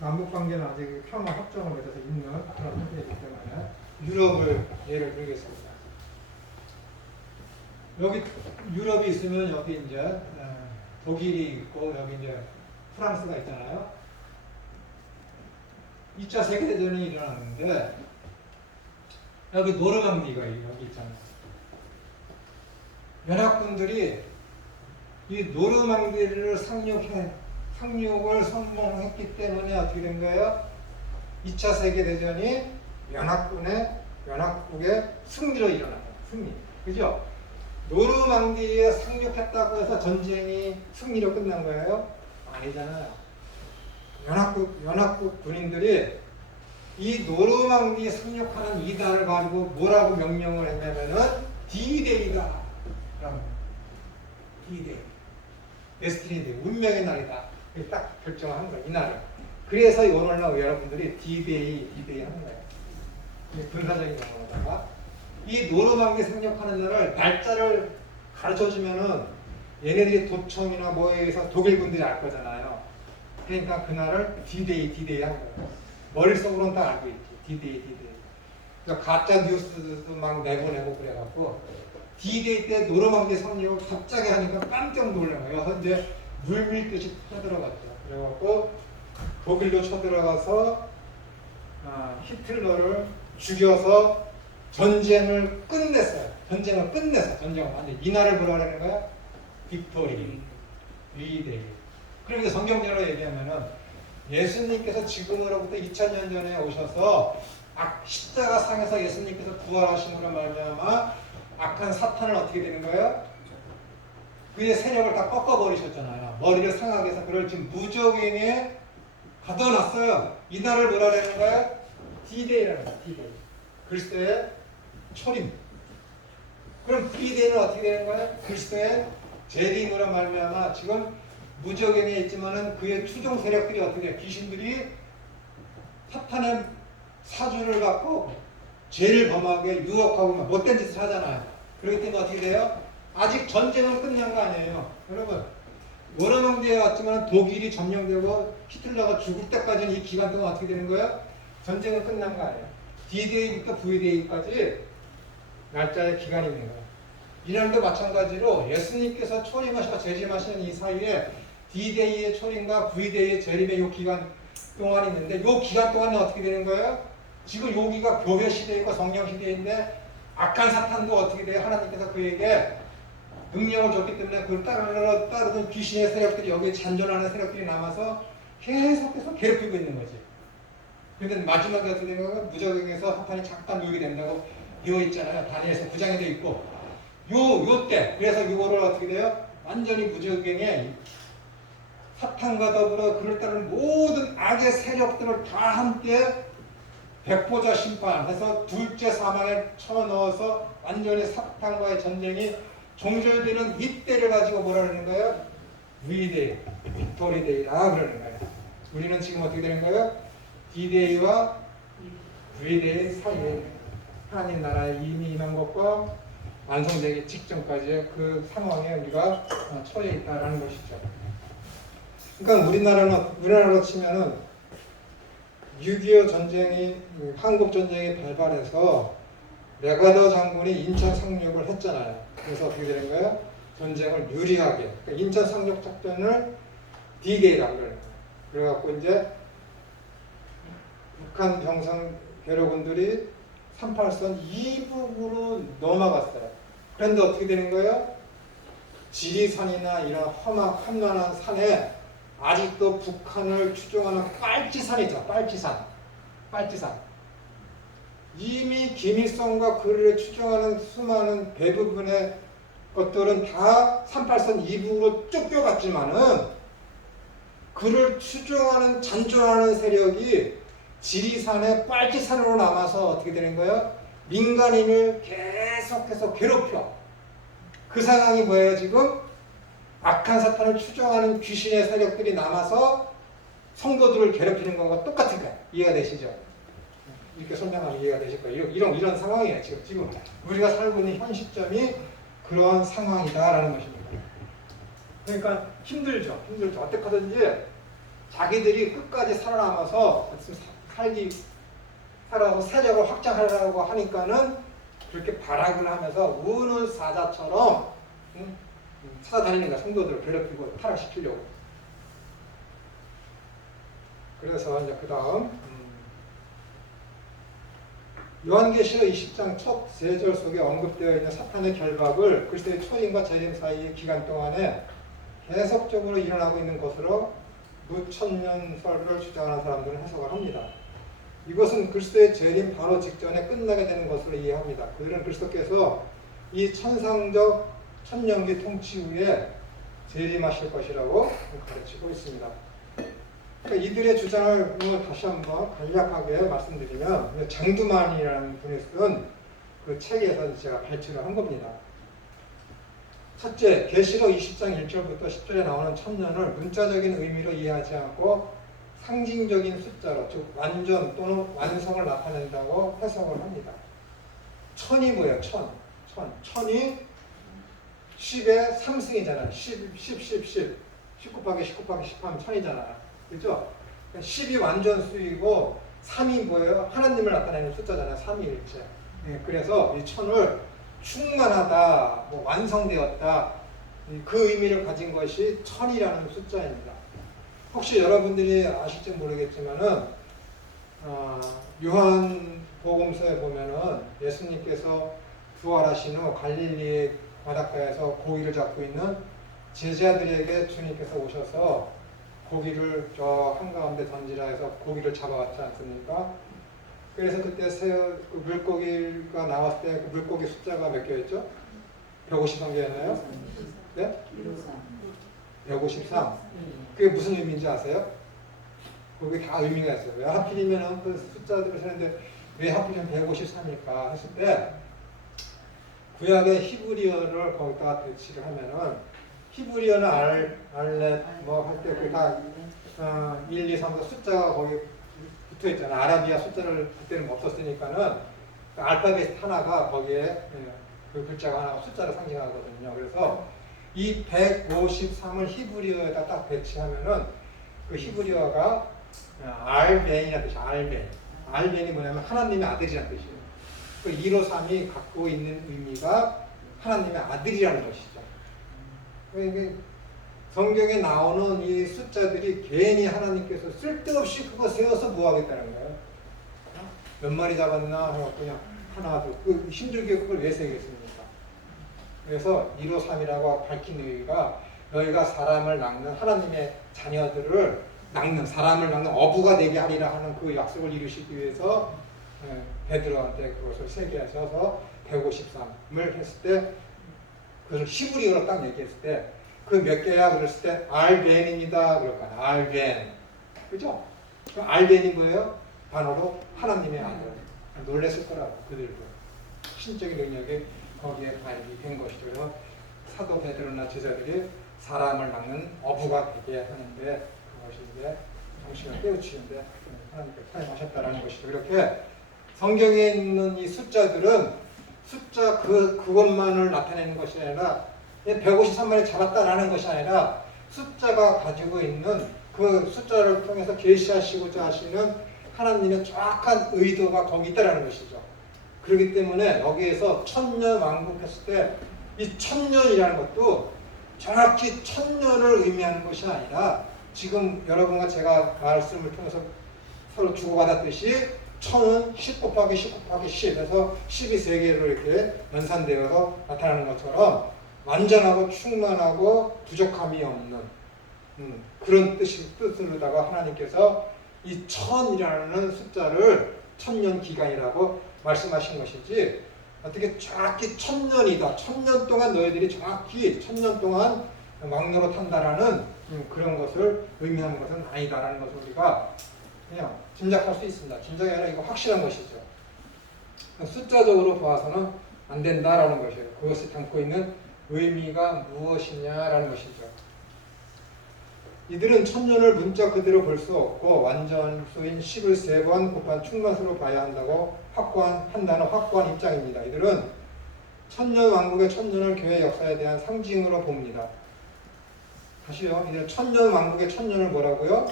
남북관계는 아직 평화 협정을 맺어서 있는 그런 상태이기 때문에 유럽을 예를 들겠습니다. 여기 유럽이 있으면 여기 이제 독일이 있고 여기 이제 프랑스가 있잖아요. 2차 세계대전이 일어났는데 여기 노르망디가 여기 있잖아요. 연합군들이 이 노르망디를 상륙을 성공했기 때문에 어떻게 된 거예요? 2차 세계대전이 연합국의 승리로 일어나요. 승리. 그죠? 노르망디에 상륙했다고 해서 전쟁이 승리로 끝난 거예요? 아니잖아요. 연합국 군인들이 이 노르망디에 상륙하는 이날을 가지고 뭐라고 명령을 했냐면은 D-Day다. D-Day. 데스티니 데이. 운명의 날이다. 딱 결정한 거예요. 이 날을. 그래서 오늘날 여러분들이 D-Day 하는 거예요. 군사적인 용어로다가. 이 노르망디 상륙하는 날을 날짜를 가르쳐주면은 얘네들이 도청이나 뭐에 의해서 독일군들이 알 거잖아요. 그러니까 그날을 D-Day 하는 거예요. 머릿속으로는 다 알고 있지. D-Day. 그러니까 가짜 뉴스도 막 내보내고 그래갖고 D-Day 때 노르망디 상륙을 갑자기 하니까 깜짝 놀란 거예요. 현재 물밀듯이 쳐들어갔죠. 그래갖고 독일로 쳐들어가서 히틀러를 죽여서 전쟁을 끝냈어요. 전쟁을 완전 이날을 뭐라 그러는 거야? 빅토리, V-Day. 그러면서 성경대로 얘기하면은 예수님께서 지금으로부터 2000년 전에 오셔서 십자가 상에서 예수님께서 부활하심으로 말미암아 악한 사탄을 어떻게 되는 거예요? 그의 세력을 다 꺾어버리셨잖아요. 머리를 상하게 해서 그걸 지금 무적행에 가둬놨어요. 이날을 뭐라 그러는 거예요? D-Day라는 거예요. D-Day. 그리스도의 초림. 그럼 V-Day는 어떻게 되는 거예요? 그리스도의 재림으로 말미암아 지금 무적행에 있지만은 그의 추종 세력들이 어떻게 해요? 귀신들이 사탄의 사주를 갖고 죄를 범하게 유혹하고 못된 짓을 하잖아요. 그렇기 때문에 어떻게 돼요? 아직 전쟁은 끝난 거 아니에요. 여러분, 노르망디에 왔지만 독일이 점령되고 히틀러가 죽을 때까지는 이 기간 동안 어떻게 되는 거예요? 전쟁은 끝난 거 아니에요. D-Day부터 V-Day까지 날짜의 기간이 있는 거예요. 이날도 마찬가지로 예수님께서 초림하시고 재림하시는 이 사이에 D-Day의 초림과 V-Day의 재림의 이 기간 동안이 있는데 이 기간 동안은 어떻게 되는 거예요? 지금 여기가 교회 시대이고 성령 시대인데 악한 사탄도 어떻게 돼요? 하나님께서 그에게 능력을 줬기 때문에 그걸 따르던 귀신의 세력들이 여기에 잔존하는 세력들이 남아서 계속해서 괴롭히고 있는 거지. 그런데 마지막에 어떻게 되는 거예요? 무적행에서 사탄이 잠깐 누이게 된다고 되어 있잖아요. 다니엘서 9장에도 있고. 요때 그래서 이거를 어떻게 돼요? 완전히 무적행에 사탄과 더불어 그를 따르는 모든 악의 세력들을 다 함께 백보자 심판해서 둘째 사망에 쳐넣어서 완전히 사탄과의 전쟁이 종결되는 이때를 가지고 뭐라 그러는 거예요? V-Day, 빅토리 데이라 그러는 거예요. 우리는 지금 어떻게 되는 거예요? D-Day와 V-Day 사이에 하나님 나라에 이미 임한 것과 완성되기 직전까지의 그 상황에 우리가 처해 있다는 것이죠. 그러니까 우리나라로 치면은 6.25 전쟁이, 한국 전쟁이 발발해서 메가더 장군이 인천 상륙을 했잖아요. 그래서 어떻게 되는 거예요? 전쟁을 유리하게. 그러니까 인천 상륙 작전을 D-Day라고 그래요. 그래갖고 이제 북한 병상 괴뢰군들이 38선 이북으로 넘어갔어요. 그런데 어떻게 되는 거예요? 지리산이나 이런 험난한 산에 아직도 북한을 추종하는 빨치산이죠. 빨치산. 이미 김일성과 그를 추종하는 수많은 대부분의 것들은 다 38선 이북으로 쫓겨갔지만은 그를 추종하는 잔존하는 세력이 지리산의 빨치산으로 남아서 어떻게 되는 거예요? 민간인을 계속해서 괴롭혀. 그 상황이 뭐예요 지금? 악한 사탄을 추종하는 귀신의 세력들이 남아서 성도들을 괴롭히는 것과 똑같은 거예요. 이해가 되시죠? 이렇게 설명하면 이해가 되실 거예요. 이런 상황이에요. 지금 우리가 살고 있는 현 시점이 그런 상황이다라는 것입니다. 그러니까 힘들죠. 어떻게 하든지 자기들이 끝까지 살아남아서 살아서 세력을 확장하려고 하니까는 그렇게 발악을 하면서 우는 사자처럼 찾아다니는 거야. 성도들을 괴롭히고 타락시키려고. 그래서 이제 그 다음 요한계시록 20장 첫 3절 속에 언급되어 있는 사탄의 결박을 그리스도의 초림과 재림 사이의 기간 동안에 계속적으로 일어나고 있는 것으로 무천년설을 주장하는 사람들은 해석을 합니다. 이것은 그리스도의 재림 바로 직전에 끝나게 되는 것으로 이해합니다. 그들은 그리스도께서 이 천상적 천년기 통치 후에 재림하실 것이라고 가르치고 있습니다. 그러니까 이들의 주장을 다시 한번 간략하게 말씀드리면 장두만이라는 분이 쓴 그 책에서 제가 발췌를 한 겁니다. 첫째, 계시록 20장 1절부터 10절에 나오는 천년을 문자적인 의미로 이해하지 않고 상징적인 숫자로, 즉 완전 또는 완성을 나타낸다고 해석을 합니다. 천이 뭐예요? 천이 10의 3승이잖아요. 10 곱하기 10 곱하기 10 하면 천이잖아요. 그죠? 10이 완전수이고 3이 뭐예요? 하나님을 나타내는 숫자잖아요. 3위일체. 네, 그래서 이 천을 충만하다, 완성되었다, 그 의미를 가진 것이 천이라는 숫자입니다. 혹시 여러분들이 아실지 모르겠지만은 요한복음서에 보면은 예수님께서 부활하신 후 갈릴리 바닷가에서 고기를 잡고 있는 제자들에게 주님께서 오셔서 고기를 저 한가운데 던지라 해서 고기를 잡아왔지 않습니까? 그래서 그때 그 물고기가 나왔을 때 그 물고기 숫자가 몇 개였죠? 153개였나요? 네? 153. 그게 무슨 의미인지 아세요? 그게 다 의미가 있어요. 왜 하필이면 그 숫자들을 세는데 왜 하필이면 153일까 했을 때 구약의 히브리어를 거기다가 배치를 하면은 히브리어는 알렛 할 때 그 다 1, 2, 3, 4 숫자가 거기 붙어 있잖아. 아라비아 숫자를 그때는 없었으니까는 그 알파벳 하나가 거기에 그 글자가 하나 숫자를 상징하거든요. 그래서 이 153을 히브리어에다 딱 배치하면은 그 히브리어가 알벤이라는 뜻이에요. 알벤이 뭐냐면 하나님의 아들이라는 뜻이에요. 그 153이 갖고 있는 의미가 하나님의 아들이라는 것이죠. 그러니까 성경에 나오는 이 숫자들이 괜히 하나님께서 쓸데없이 그거 세워서 뭐 하겠다는 거예요? 몇 마리 잡았나 하고 그냥 하나 둘 그 힘들게 그걸 왜 세겠습니까? 그래서 153이라고 밝힌 이유가 너희가 사람을 낳는 하나님의 자녀들을 낳는 사람을 낳는 어부가 되게 하리라 하는 그 약속을 이루시기 위해서 베드로한테 그것을 세게 하셔서 153을 했을 때 그것을 히브리어로 딱 얘기했을 때 그 몇 개야 그랬을 때 알벤입니다 그럴까요? 알벤 그죠? 그 알벤이 뭐예요? 단어로 하나님의 아들 놀랬을 거라고 그들도 신적인 능력이 거기에 발휘 된 것이죠. 그래서 사도 베드로나 제자들이 사람을 낳는 어부가 되게 하는데 그것이 이제 정신을 깨우치는데 하나님께서 사용하셨다라는 것이죠. 이렇게 성경에 있는 이 숫자들은 숫자 그것만을 나타내는 것이 아니라 153마리 잡았다라는 것이 아니라 숫자가 가지고 있는 그 숫자를 통해서 계시하시고자 하시는 하나님의 정확한 의도가 거기 있다라는 것이죠. 그렇기 때문에 여기에서 천년 왕국했을 때 이 천년이라는 것도 정확히 천년을 의미하는 것이 아니라 지금 여러분과 제가 말씀을 통해서 서로 주고받았듯이 천은 10 곱하기 10 곱하기 10 해서 10이 3개로 이렇게 연산되어서 나타나는 것처럼 완전하고 충만하고 부족함이 없는 그런 뜻으로다가 하나님께서 이 천이라는 숫자를 천년 기간이라고 말씀하신 것이지 어떻게 정확히 천년이다. 천년 동안 너희들이 정확히 천년 동안 왕노로 탄다라는 그런 것을 의미하는 것은 아니다라는 것을 우리가 그냥 짐작할 수 있습니다. 짐작이 아니라 이거 확실한 것이죠. 숫자적으로 봐서는 안 된다라는 것이에요. 그것을 담고 있는 의미가 무엇이냐라는 것이죠. 이들은 천년을 문자 그대로 볼 수 없고 완전수인 10을 3번 곱한 충만수로 봐야 한다고 한다는 확고한 입장입니다. 이들은 천년 왕국의 천년을 교회 역사에 대한 상징으로 봅니다. 다시요. 이들은 천년 왕국의 천년을 뭐라고요?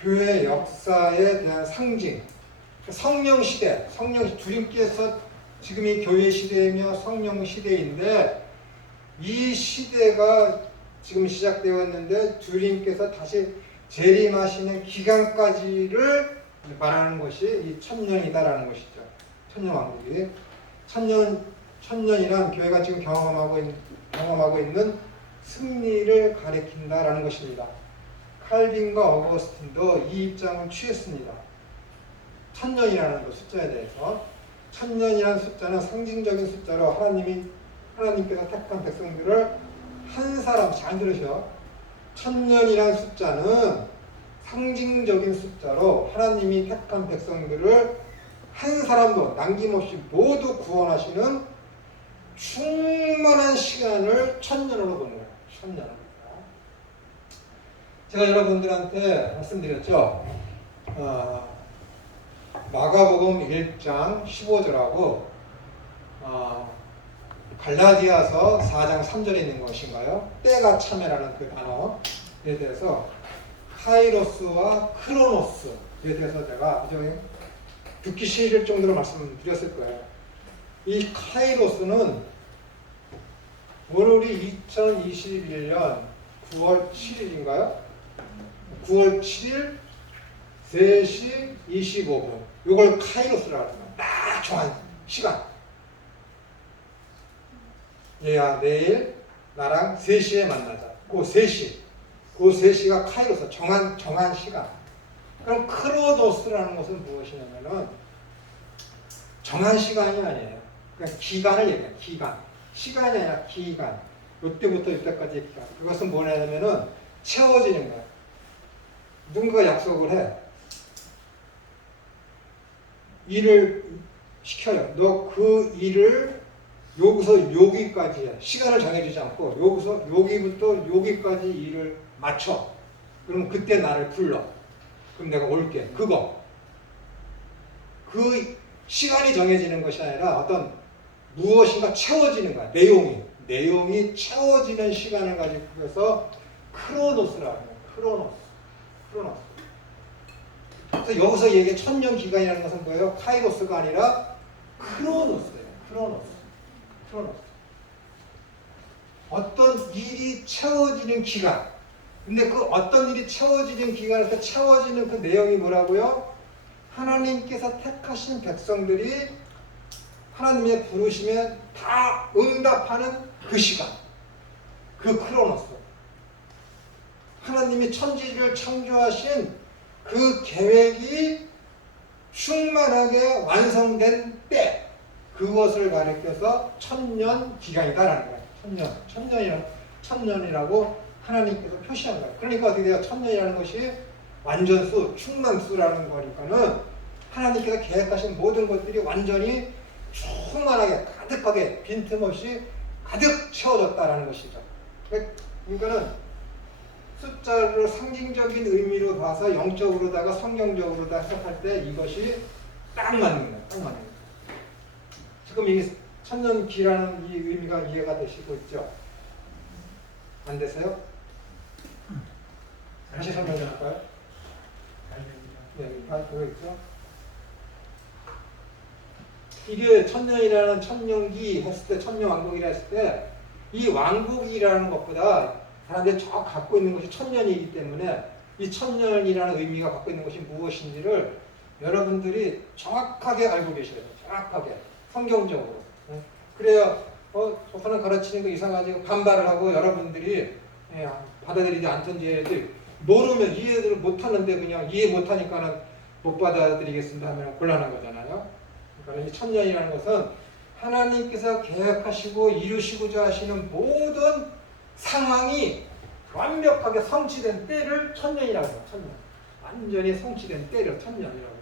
교회 역사에 대한 상징. 성령 시대, 주님께서 지금이 교회 시대이며 성령 시대인데 이 시대가 지금 시작되어 있는데 주님께서 다시 재림하시는 기간까지를 말하는 것이 이 천년이다라는 것이죠. 천년 왕국이 천년이란 교회가 지금 경험하고 있는 승리를 가리킨다라는 것입니다. 칼빈과 어거스틴도 이 입장을 취했습니다. 천년이라는 그 숫자에 대해서 천년이라는 숫자는 상징적인 숫자로 하나님께서 택한 백성들을 한 사람, 잘 들으셔. 천년이라는 숫자는 상징적인 숫자로 하나님이 택한 백성들을 한 사람도 남김없이 모두 구원하시는 충만한 시간을 천년으로 보는 거예요. 천년. 제가 여러분들한테 말씀드렸죠. 마가복음 1장 15절하고 갈라디아서 4장 3절에 있는 것인가요? 때가 참여라는 그 단어에 대해서 카이로스와 크로노스에 대해서 제가 듣기 싫을 정도로 말씀드렸을 거예요. 이 카이로스는 오늘이 2021년 9월 7일인가요? 9월 7일 3시 25분 이걸 카이로스라고 합니다. 딱 정한 시간. 얘야 내일 나랑 3시에 만나자. 그 3시가 카이로스 정한 시간. 그럼 크로노스라는 것은 무엇이냐면은 정한 시간이 아니에요. 그냥 기간을 얘기해요. 기간. 시간이 아니라 기간. 이때부터 이때까지의 기간. 그것은 뭐냐면은 채워지는 거야. 누군가가 약속을 해. 일을 시켜요. 너 그 일을 여기서 여기까지 해. 시간을 정해주지 않고 여기서 여기부터 여기까지 일을 맞춰. 그럼 그때 나를 불러. 그럼 내가 올게. 그 시간이 정해지는 것이 아니라 어떤 무엇인가 채워지는 거야. 내용이 채워지는 시간을 가지고 해서 크로노스라고 해요. 크로노스. 그래서 여기서 얘기해 천년 기간이라는 것은 뭐예요? 카이로스가 아니라 크로노스예요. 크로노스. 어떤 일이 채워지는 기간. 근데 그 어떤 일이 채워지는 기간에서 채워지는 그 내용이 뭐라고요? 하나님께서 택하신 백성들이 하나님의 부르심에 다 응답하는 그 시간, 그 크로노스, 하나님이 천지를 창조하신 그 계획이 충만하게 완성된 때, 그것을 가리켜서 천년 기간이다라는 거예요. 천년이라고 하나님께서 표시한 거예요. 그러니까 어떻게 돼요? 천년이라는 것이 완전수, 충만수라는 거니까는 하나님께서 계획하신 모든 것들이 완전히 충만하게, 가득하게, 빈틈없이 가득 채워졌다라는 것이죠. 그러니까는 숫자를 상징적인 의미로 봐서 영적으로다가 성경적으로다 해석할 때 이것이 딱 맞는 거예요. 딱 맞는 거예요. 지금 이 천년기라는 이 의미가 이해가 되시고 있죠? 안 되세요? 다시 설명해 볼까요? 네, 그거 있죠? 이게 천년이라는 천년기 했을 때, 천년왕국이라 했을 때, 이 왕국이라는 것보다 사람들이 저 갖고 있는 것이 천년이기 때문에 이 천년이라는 의미가 갖고 있는 것이 무엇인지를 여러분들이 정확하게 알고 계셔야 돼요. 정확하게. 성경적으로. 그래야 저 사람 가르치는 거 이상하지 반발을 하고 여러분들이 받아들이지 않던지 얘들 모르면 이해를 못하는데 그냥 이해 못하니까는 못 받아들이겠습니다 하면 곤란한 거잖아요. 그러니까 이 천년이라는 것은 하나님께서 계획하시고 이루시고자 하시는 모든 상황이 완벽하게 성취된 때를 천년이라고 해요. 천년. 완전히 성취된 때를 천년이라고 해요.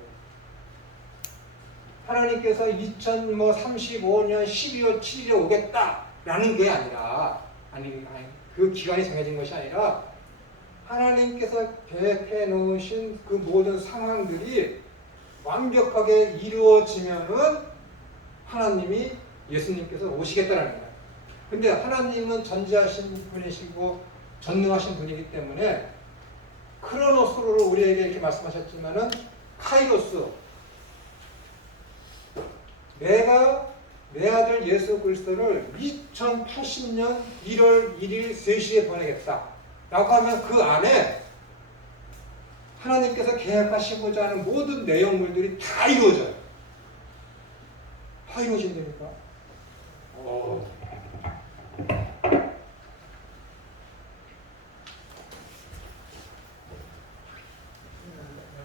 하나님께서 2035년 12월 7일에 오겠다라는 게 아니라, 그 기간이 정해진 것이 아니라 하나님께서 계획해 놓으신 그 모든 상황들이 완벽하게 이루어지면은 하나님이, 예수님께서 오시겠다라는 거예요. 근데 하나님은 전지하신 분이시고 전능하신 분이기 때문에 크로노스를 우리에게 이렇게 말씀하셨지만은 카이로스, 내가 내 아들 예수 그리스도를 2080년 1월 1일 3시에 보내겠다 라고 하면 그 안에 하나님께서 계획하시고자 하는 모든 내용물들이 다 이루어져요. 다 이루어진다니까.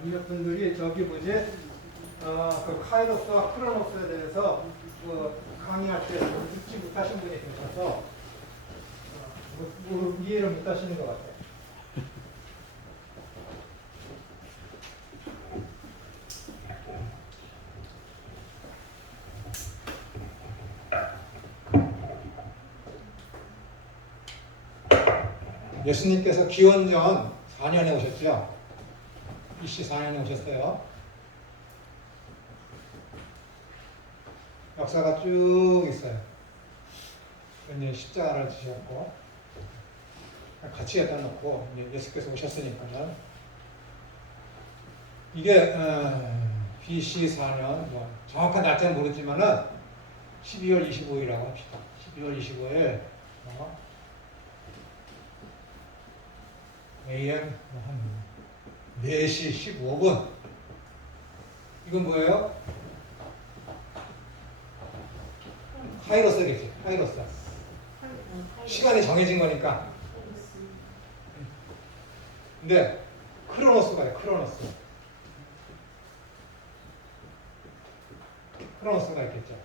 여러분들이 저기 뭐지? 그 카이로스와 크로노스에 대해서 강의할 때 듣지 못하신 분이 계셔서 이해를 못하시는 것 같아요. 예수님께서 기원전 4년에 오셨죠? BC 4년에 오셨어요. 역사가 쭉 있어요. 이제 십자가를 지셨고 같이 갖다 놓고 예수께서 오셨으니까는 이게 BC 4년 정확한 날짜는 모르지만은 12월 25일이라고 합시다. 12월 25일 AM 한 4시 15분. 이건 뭐예요? 카이로스겠지. 카이로스. 시간이 정해진 거니까. 근데 크로노스가 돼요. 크로노스가 있겠죠.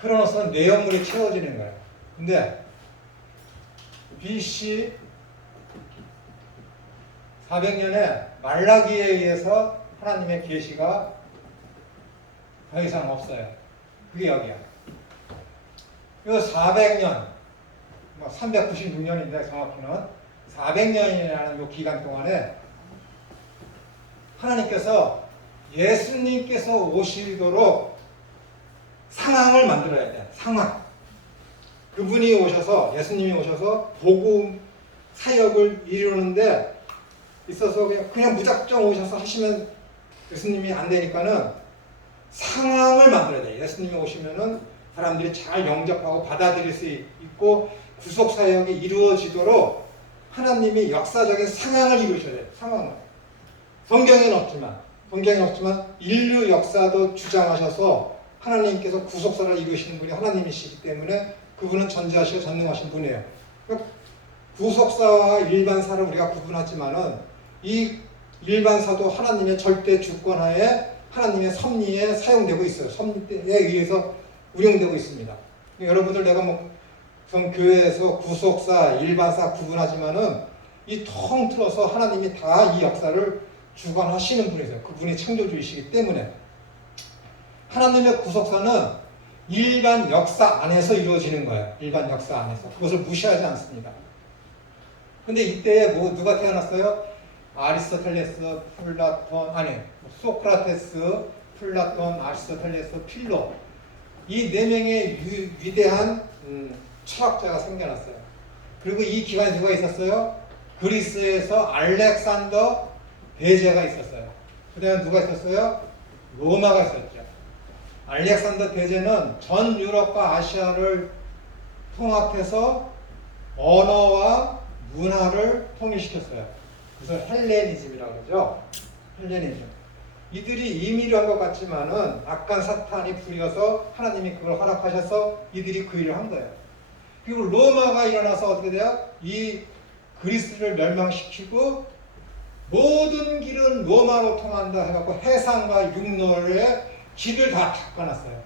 크로노스는 내용물이 채워지는 거예요. 근데 BC 400년에 말라기에 의해서 하나님의 계시가 더 이상 없어요. 그게 여기야. 이 400년, 396년인데 정확히는 400년이라는 이 기간 동안에 하나님께서 예수님께서 오시도록 상황을 만들어야 돼요. 상황. 그분이 오셔서, 예수님이 오셔서 복음 사역을 이루는데 있어서 그냥 무작정 오셔서 하시면 예수님이 안 되니까는 상황을 만들어야 돼요. 예수님이 오시면은 사람들이 잘 영접하고 받아들일 수 있고 구속 사역이 이루어지도록 하나님이 역사적인 상황을 이루셔야 돼요. 상황을. 성경에는 없지만 인류 역사도 주장하셔서 하나님께서 구속사를 이루시는 분이 하나님이시기 때문에 그분은 전지하시고 전능하신 분이에요. 그러니까 구속사와 일반사를 우리가 구분하지만은 이 일반사도 하나님의 절대 주권하에 하나님의 섭리에 사용되고 있어요. 섭리에 의해서 운영되고 있습니다. 여러분들 내가 뭐 교회에서 구속사, 일반사 구분하지만은 이 통틀어서 하나님이 다 이 역사를 주관하시는 분이세요. 그분이 창조주이시기 때문에 하나님의 구속사는 일반 역사 안에서 이루어지는 거예요. 일반 역사 안에서. 그것을 무시하지 않습니다. 근데 이때에 누가 태어났어요? 아리스토텔레스, 소크라테스, 플라톤, 아리스토텔레스, 필로. 이 네 명의 위대한 철학자가 생겨났어요. 그리고 이 기간에 누가 있었어요? 그리스에서 알렉산더 대제가 있었어요. 그 다음에 누가 있었어요? 로마가 있었죠. 알렉산더 대제는 전 유럽과 아시아를 통합해서 언어와 문화를 통일시켰어요. 그래서 헬레니즘이라고 그러죠. 헬레니즘. 이들이 임의로 한 것 같지만은 악한 사탄이 부려서 하나님이 그걸 허락하셔서 이들이 그 일을 한 거예요. 그리고 로마가 일어나서 어떻게 돼요? 이 그리스를 멸망시키고 모든 길은 로마로 통한다 해갖고 해상과 육로의 길을 다 닦아놨어요.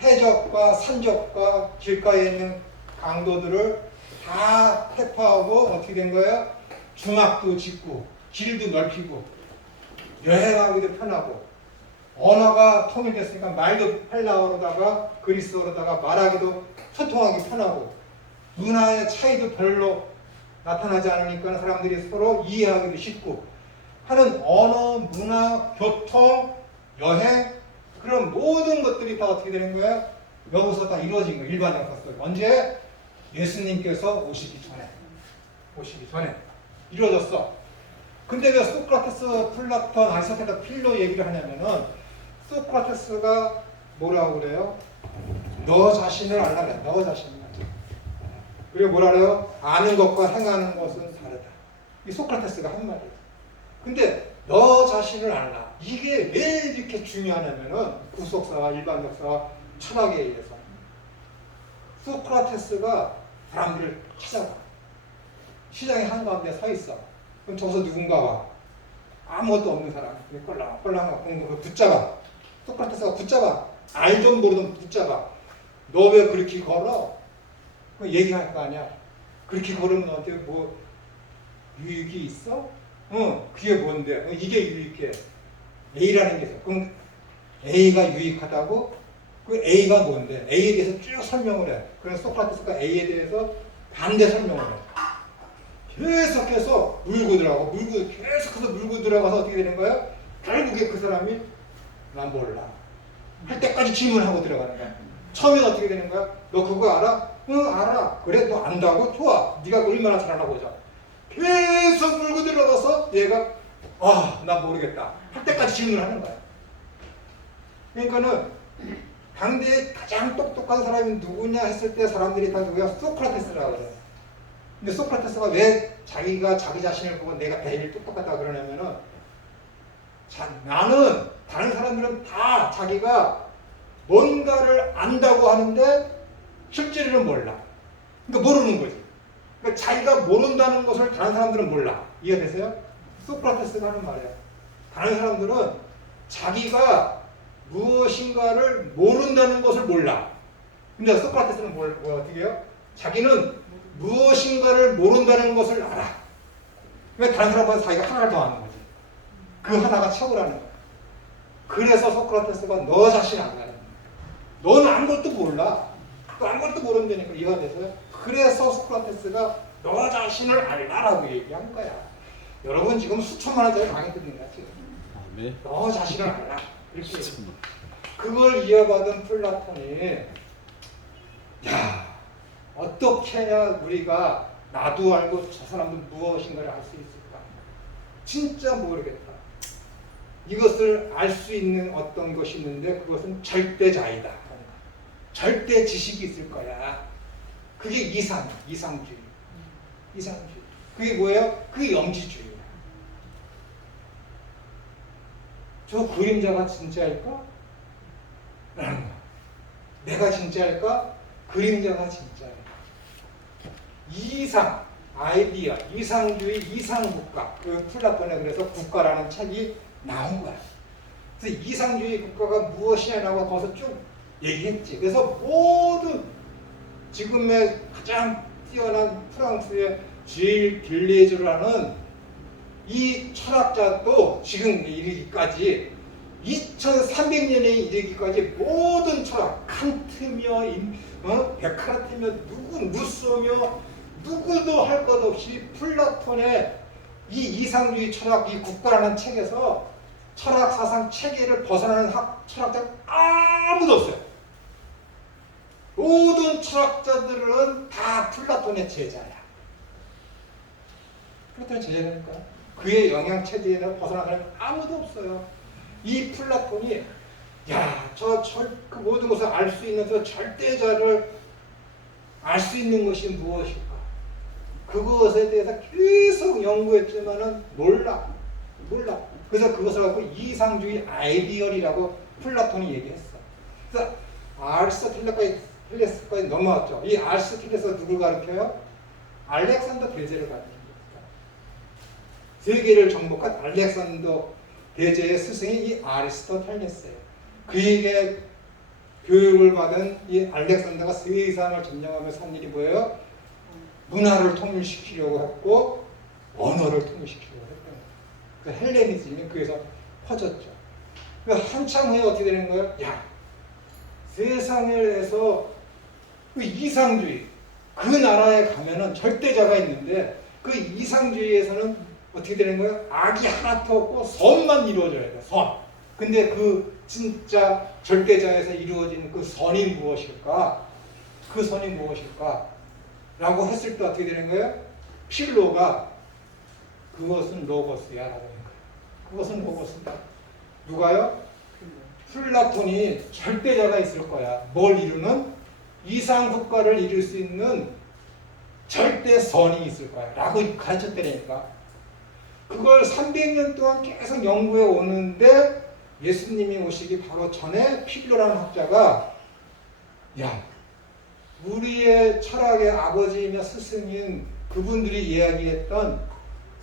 해적과 산적과 길가에 있는 강도들을 다 해파하고 어떻게 된 거예요? 중학도 짓고 길도 넓히고 여행하기도 편하고 언어가 통일됐으니까 말도 헬라어로다가 그리스어로다가 말하기도 소통하기 편하고 문화의 차이도 별로 나타나지 않으니까 사람들이 서로 이해하기도 쉽고 하는 언어, 문화, 교통, 여행 그런 모든 것들이 다 어떻게 되는 거예요? 여기서 다 이루어진 거예요. 일반 역사 속에. 언제? 예수님께서 오시기 전에 이루어졌어. 근데 왜 소크라테스, 플라톤, 아리스토텔레스, 필로 얘기를 하냐면은 소크라테스가 뭐라고 그래요? 너 자신을 알라 그래. 너 자신을. 그리고 뭐라 그래요? 아는 것과 행하는 것은 다르다. 이 소크라테스가 한 말이에요. 근데 너 자신을 알라. 이게 왜 이렇게 중요하냐면은 구속사와 일반 역사와 철학에 의해서 소크라테스가 사람들을 찾아가. 시장의 한가운데 서 있어. 그럼 저기서 누군가 와. 아무것도 없는 사람. 꼴랑꼴랑 공부 붙잡아. 소크라테스가 붙잡아. 알든 모르든 붙잡아. 너 왜 그렇게 걸어? 얘기할 거 아니야. 그렇게 걸으면 너한테 뭐 유익이 있어? 그게 뭔데? 이게 유익해. A라는 게 있어. 그럼 A가 유익하다고? 그 A가 뭔데? A에 대해서 쭉 설명을 해. 그래서 소크라테스가 A에 대해서 반대 설명을 해. 계속해서 계속해서 물고 들어가서 어떻게 되는 거야? 결국에 그 사람이 난 몰라. 할 때까지 질문하고 들어가는 거야. 처음엔 어떻게 되는 거야? 너 그거 알아? 응, 알아. 그래, 너 안다고? 좋아. 네가 얼마나 잘하나 보자. 계속 물고 들어가서 얘가 나 모르겠다. 할 때까지 질문을 하는 거야. 그러니까는 당대에 가장 똑똑한 사람이 누구냐 했을 때 사람들이 다 누구야? 소크라테스라고 그래. 근데 소크라테스가 왜 자기가 자기 자신을 보고 내가 제일 똑똑하다 그러냐면은 나는 다른 사람들은 다 자기가 뭔가를 안다고 하는데 실제로는 몰라. 그러니까 모르는 거지. 그러니까 자기가 모른다는 것을 다른 사람들은 몰라. 이해되세요? 소크라테스가 하는 말이야. 다른 사람들은 자기가 무엇인가를 모른다는 것을 몰라. 근데 소크라테스는 어떻게 해요? 자기는 무엇인가를 모른다는 것을 알아. 왜 다른 사람보다 자기가 하나를 더 아는 거지. 그 하나가 최고라는 거야. 그래서 소크라테스가 너 자신 안 알아. 너는 아무것도 몰라. 또 아무것도 모른다니까 이해가 돼서요. 그래서 소크라테스가 너 자신을 알라라고 얘기한 거야. 여러분 지금 수천만 원짜리 강의 듣는 거야 지금. 네. 너 자신을 알라. 이렇게. 그걸 이어받은 플라톤이 어떻게 해야 우리가 나도 알고 저 사람도 무엇인가를 알 수 있을까? 진짜 모르겠다. 이것을 알 수 있는 어떤 것이 있는데 그것은 절대자이다. 절대 지식이 있을 거야. 그게 이상주의. 그게 뭐예요? 그게 영지주의야. 저 그림자가 진짜일까? 라는 거야. 내가 진짜일까? 그림자가 진짜야. 이상, 아이디어, 이상주의, 이상국가. 그 플라톤에 그래서 국가라는 책이 나온 거야. 그래서 이상주의 국가가 무엇이냐라고 거기서 쭉 얘기했지. 그래서 모든 지금의 가장 뛰어난 프랑스의 주일 빌레즈라는 이 철학자도 지금 이르기까지 2300년에 이르기까지 모든 철학, 칸트며 데카르트며 루소며 누구도 할 것 없이 플라톤의 이 이상주의 철학, 이 국가라는 책에서 철학 사상 체계를 벗어나는 철학자가 아무도 없어요. 모든 철학자들은 다 플라톤의 제자야. 플라톤의 제자니까 그의 영향 체계에서 벗어나는 사람이 아무도 없어요. 이 플라톤이 그 모든 것을 알 수 있는 저 절대자를 알 수 있는 것이 무엇일까? 그것에 대해서 계속 연구했지만은 몰라. 그래서 그것을 갖고 이상주의 아이디얼이라고 플라톤이 얘기했어. 그래서 아리스토텔레스까지 넘어왔죠. 이 아리스토텔레스가 누굴 가르쳐요? 알렉산더 대제를 가르칩니다. 세계를 정복한 알렉산더 대제의 스승이 이 아리스토텔레스예요. 그에게 교육을 받은 이 알렉산더가 세상을 점령하면서 한 일이 뭐예요? 문화를 통일시키려고 했고 언어를 통일시키려고 했거든요. 그 헬레니즘이 그에서 퍼졌죠. 한참 후에 어떻게 되는 거예요? 세상에서 그 이상주의, 그 나라에 가면은 절대자가 있는데 그 이상주의에서는 어떻게 되는 거예요? 악이 하나도 없고 선만 이루어져야 돼요. 선. 근데 그 진짜 절대자에서 이루어지는 그 선이 무엇일까? 그 선이 무엇일까? 라고 했을 때 어떻게 되는 거예요? 필로가 그것은 로고스야 라고 하는 거예요. 그것은 로고스다. 누가요? 플라톤이 절대자가 있을 거야. 뭘 이루는? 이상국가를 이룰 수 있는 절대선이 있을 거야 라고 가르쳤다니까. 그걸 300년 동안 계속 연구해 오는데 예수님이 오시기 바로 전에 필로라는 학자가 우리의 철학의 아버지이며 스승인 그분들이 이야기했던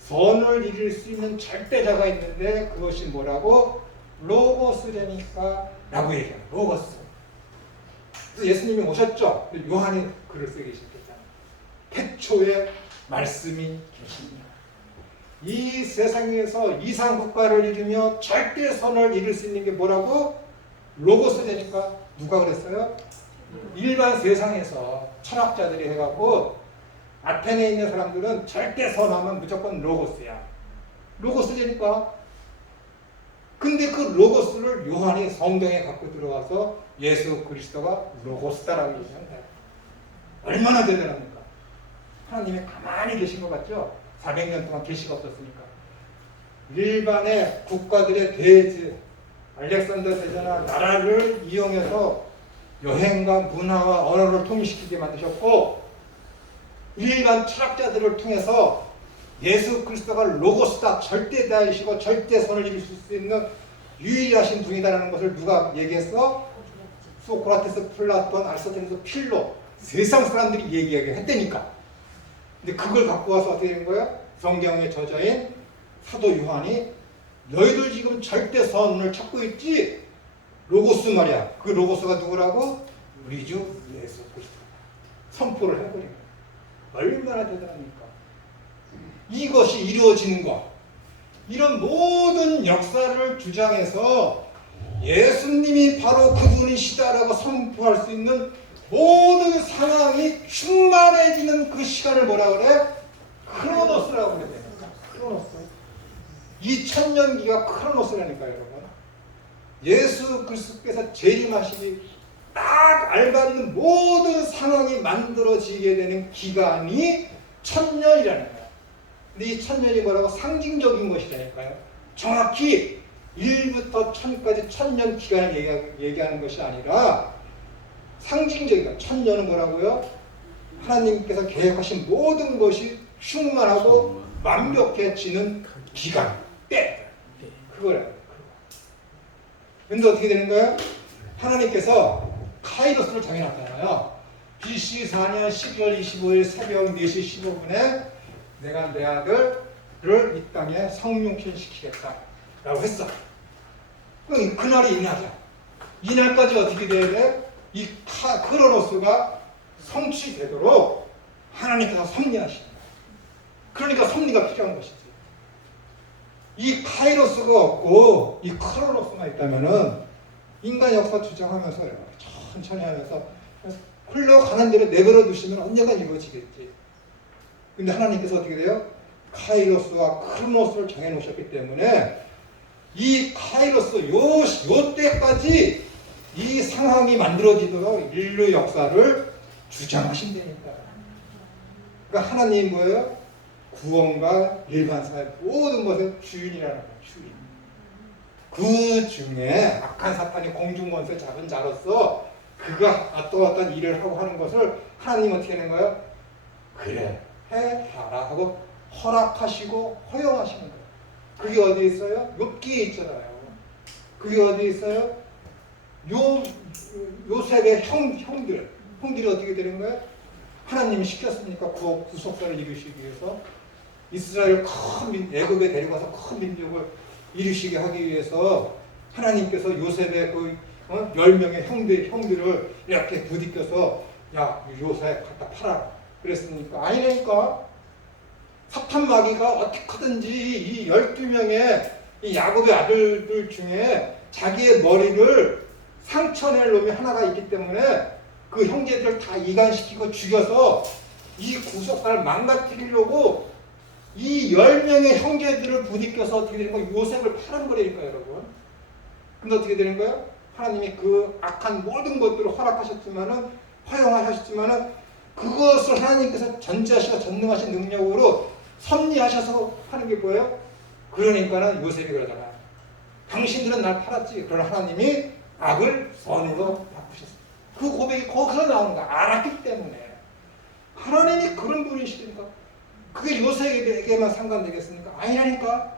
선을 이룰 수 있는 절대자가 있는데 그것이 뭐라고? 로고스라니까 라고 얘기해요. 로고스. 그래서 예수님이 오셨죠. 요한이 글을 쓰기 시작했잖아요. 태초에 말씀이 계십니다. 이 세상에서 이상국가를 이루며 절대선을 이룰 수 있는 게 뭐라고? 로고스라니까. 누가 그랬어요? 일반 세상에서 철학자들이 해갖고 아테네에 있는 사람들은 절대선하면 무조건 로고스야. 로고스라니까. 근데 그 로고스를 요한이 성경에 갖고 들어와서 예수 그리스도가 로고스다라고 얘기한다. 얼마나 대단합니까? 하나님이 가만히 계신 것 같죠? 400년 동안 계시가 없었으니까. 일반의 국가들의 대제, 알렉산더 대제나 나라를 이용해서 여행과 문화와 언어를 통일시키게 만드셨고, 일반 철학자들을 통해서 예수 그리스도가 로고스다, 절대자이시고 절대선을 이룰 수 있는 유일하신 분이다라는 것을 누가 얘기했어? 소크라테스, 플라톤, 아리스토텔레스, 필로, 세상 사람들이 얘기했다니까. 근데 그걸 갖고 와서 어떻게 된 거예요? 성경의 저자인 사도 요한이 너희들 지금 절대선을 찾고 있지? 로고스 말이야. 그 로고스가 누구라고? 우리 주 예수 그리스도. 선포를 해버린 거야. 얼마나 대단합니까? 이것이 이루어지는 것. 이런 모든 역사를 주장해서 예수님이 바로 그분이시다라고 선포할 수 있는 모든 상황이 충만해지는 그 시간을 뭐라 그래? 크로노스라고 그래야 됩니까? 크로노스. 이 천년기가 크로노스라니까요, 여러분. 예수 그리스도께서 재림하시기 딱 알맞는 모든 상황이 만들어지게 되는 기간이 천년이라는 거예요. 근데 이 천년이 뭐라고? 상징적인 것이라니까요. 정확히 1부터 1000까지 천년 기간을 얘기하는 것이 아니라 상징적인 것. 천년은 뭐라고요? 하나님께서 계획하신 모든 것이 충만하고 완벽해지는 기간, 때. 그거래요. 근데 어떻게 되는 거예요? 하나님께서 카이로스를 정해놨잖아요. BC 4년 12월 25일 새벽 4시 15분에 내가 내 아들을 이 땅에 성육신시키겠다 라고 했어. 그럼 그날이 이날이야. 이날까지 어떻게 돼야 돼? 이 크로노스가 성취되도록 하나님께서 섭리하시는 거야. 그러니까 섭리가 필요한 것이지. 이 카이로스가 없고 이 크로노스가 있다면은 인간 역사 주장하면서 천천히 하면서 흘러가는 대로 내버려 두시면 언젠가 이루어지겠지. 근데 하나님께서 어떻게 돼요? 카이로스와 크로노스를 정해 놓으셨기 때문에 이 카이로스 요 때까지 이 상황이 만들어지도록 인류 역사를 주장하신다니까. 그러니까 하나님 뭐예요? 구원과 일반사의 모든 것의 주인이라는 거예요. 주인. 그 중에 악한 사탄이 공중권세 잡은 자로서 그가 또 어떤 일을 하고 하는 것을 하나님 어떻게 하는 거예요? 그래 해봐라 하고 허락하시고 허용하시는 거예요. 그게 어디 있어요? 욥기에 있잖아요. 그게 어디 있어요? 요셉의 형들이 어떻게 되는 거예요? 하나님이 시켰으니까 구속사를 이루시기 위해서 이스라엘 애굽에 데려가서 큰 민족을 이루시게 하기 위해서 하나님께서 요셉의 그 10명의 형들을 이렇게 부딪혀서 야 요셉 갖다 팔아라 그랬으니까 아니니까 사탄 마귀가 어떻게든지 이 12명의 이 야곱의 아들들 중에 자기의 머리를 상처낼 놈이 하나가 있기 때문에 그 형제들을 다 이간시키고 죽여서 이 구속사를 망가뜨리려고 이 10명의 형제들을 부딪혀서 어떻게 되는 거예요? 요셉을 팔아버리니까 여러분. 근데 어떻게 되는 거예요? 하나님이 그 악한 모든 것들을 허락하셨지만은 허용하셨지만은 그것을 하나님께서 전지하시고 전능하신 능력으로 섭리하셔서 하는 게 뭐예요? 그러니까는 요셉이 그러잖아. 당신들은 날 팔았지. 그러나 하나님이 악을 선으로 바꾸셨어. 그 고백이 거기서 나오는 거야. 알았기 때문에. 하나님이 그런 분이시니까. 그게 요셉에게만 상관되겠습니까? 아니라니까.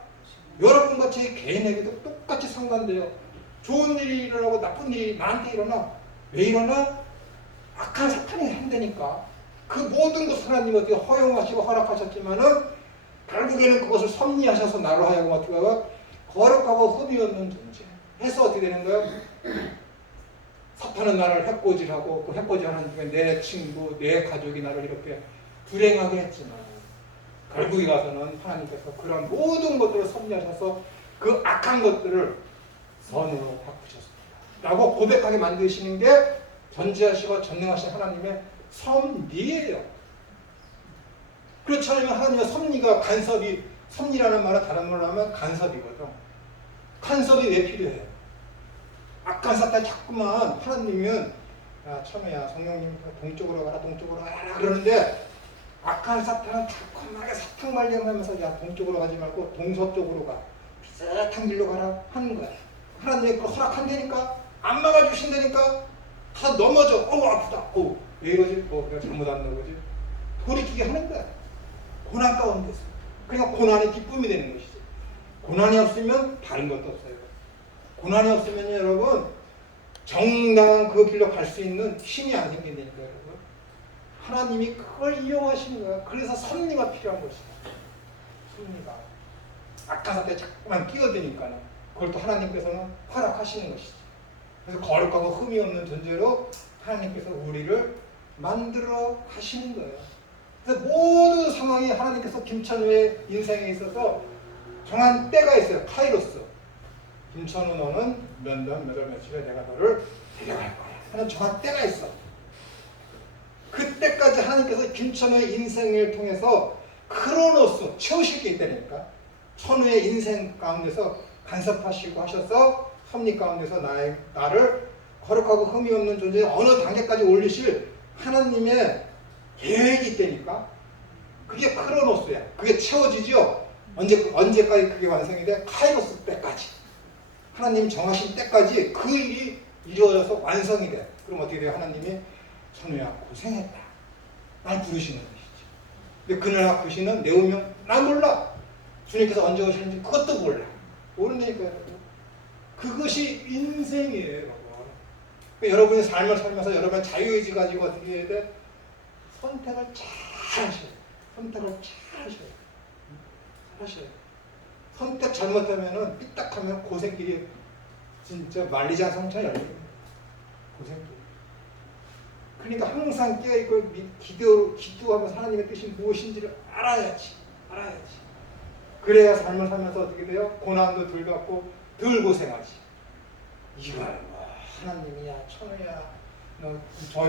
여러분과 제 개인에게도 똑같이 상관돼요. 좋은 일이 일어나고 나쁜 일이 나한테 일어나. 왜 일어나? 악한 사탄이 한다니까. 그 모든 것을 하나님 어떻게 허용하시고 허락하셨지만은 결국에는 그것을 섭리하셔서 나로 하여금 어떻게 하고 거룩하고 흠이 없는 존재 해서 어떻게 되는 거예요? 사탄은 나를 해코지하고 그 해코지하는 중에 내 친구, 내 가족이 나를 이렇게 불행하게 했지만 결국에 가서는 하나님께서 그런 모든 것들을 섭리하셔서 그 악한 것들을 선으로 바꾸셨습니다. 라고 고백하게 만드시는 게 전지하시고 전능하신 하나님의 섭리예요. 그렇지 않으면 하나님의 섭리가 간섭이, 섭리라는 말은 다른 말로 하면 간섭이거든. 간섭이 왜 필요해요? 악한 사탄이 자꾸만 하나님은 야 천우야 성령님 동쪽으로 가라 동쪽으로 가라 그러는데 악한 사탄은 자꾸만 사탕 말려하면서 야 동쪽으로 가지 말고 동서쪽으로 가 비슷한 길로 가라 하는 거야. 하나님이 그걸 허락한다니까 안 막아주신다니까 다 넘어져. 아프다. 왜 이러지? 내가 잘못 안 넣은 거지? 돌이키게 하는 거야. 고난 가운데서. 그러니까 고난이 기쁨이 되는 것이지. 고난이 없으면 다른 것도 없어요. 고난이 없으면 여러분 정당한 그 길로 갈 수 있는 힘이 안 생긴다니까 여러분. 하나님이 그걸 이용하시는 거야. 그래서 섭리가 필요한 것이다. 섭리가. 악한 사태에 자꾸만 끼어드니까는 그걸 또 하나님께서는 허락하시는 것이지. 그래서 거룩하고 흠이 없는 존재로 하나님께서 우리를 만들어 가시는 거예요. 그래서 모든 상황이 하나님께서 김천우의 인생에 있어서 정한 때가 있어요. 카이로스. 김천우 너는 몇 년, 몇 월, 며칠에 내가 너를 데려갈 거야. 하는 정한 때가 있어. 그때까지 하나님께서 김천우의 인생을 통해서 크로노스 채우실 게 있다니까. 천우의 인생 가운데서 간섭하시고 하셔서 섭리 가운데서 나를 거룩하고 흠이 없는 존재의 어느 단계까지 올리실 하나님의 계획이 있다니까. 그게 크로노스야. 그게 채워지죠. 언제까지 그게 완성이 돼? 카이로스 때까지. 하나님이 정하신 때까지 그 일이 이루어져서 완성이 돼. 그럼 어떻게 돼요? 하나님이 천우야 고생했다. 날 부르시는 것이지. 근데 그날 부르시는 내 운명 난 몰라. 주님께서 언제 오시는지 그것도 몰라. 모른다니까요. 그것이 인생이에요, 여러분. 여러분이 삶을 살면서 여러분 자유의지 가지고 어떻게 해야 돼? 선택을 잘 하셔야 돼요. 선택을 잘 하셔야 돼요. 하셔야 돼요. 선택 잘못하면은 삐딱하면 고생길이 진짜 말리지 않은 상처 열려요. 고생길. 그러니까 항상 깨어있고 기도하면서 하나님의 뜻이 무엇인지를 알아야지. 그래야 삶을 살면서 어떻게 돼요? 고난도 덜 받고 덜 고생하지. 이걸 뭐 하나님이야 천우야 너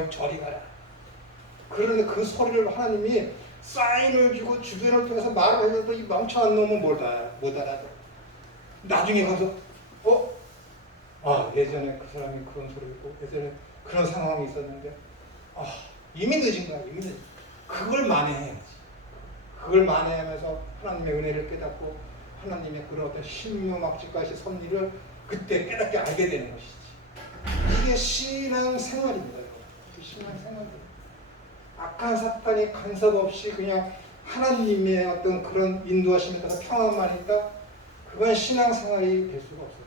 저리 가라. 그런데 그 소리를 하나님이 사인을 주고 주변을 통해서 말을 해도 이 멍청한 놈은 못 알아들어. 나중에 가서 예전에 그 사람이 그런 소리를 했고 예전에 그런 상황이 있었는데 이미 늦은 거야. 이미 늦은. 그걸 만회해야지. 그걸 만회하면서 하나님의 은혜를 깨닫고 하나님의 그런 어떤 신묘막직과의 섭리를 그때 깨닫게 알게 되는 것이지. 이게 신앙생활입니다. 이게 신앙생활입니다. 악한 사탄이 간섭 없이 그냥 하나님의 어떤 그런 인도하심에 따라서 평안만 있다? 그건 신앙생활이 될 수가 없어요.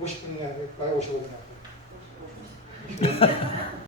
50분이나 할까요? 55분 할까요?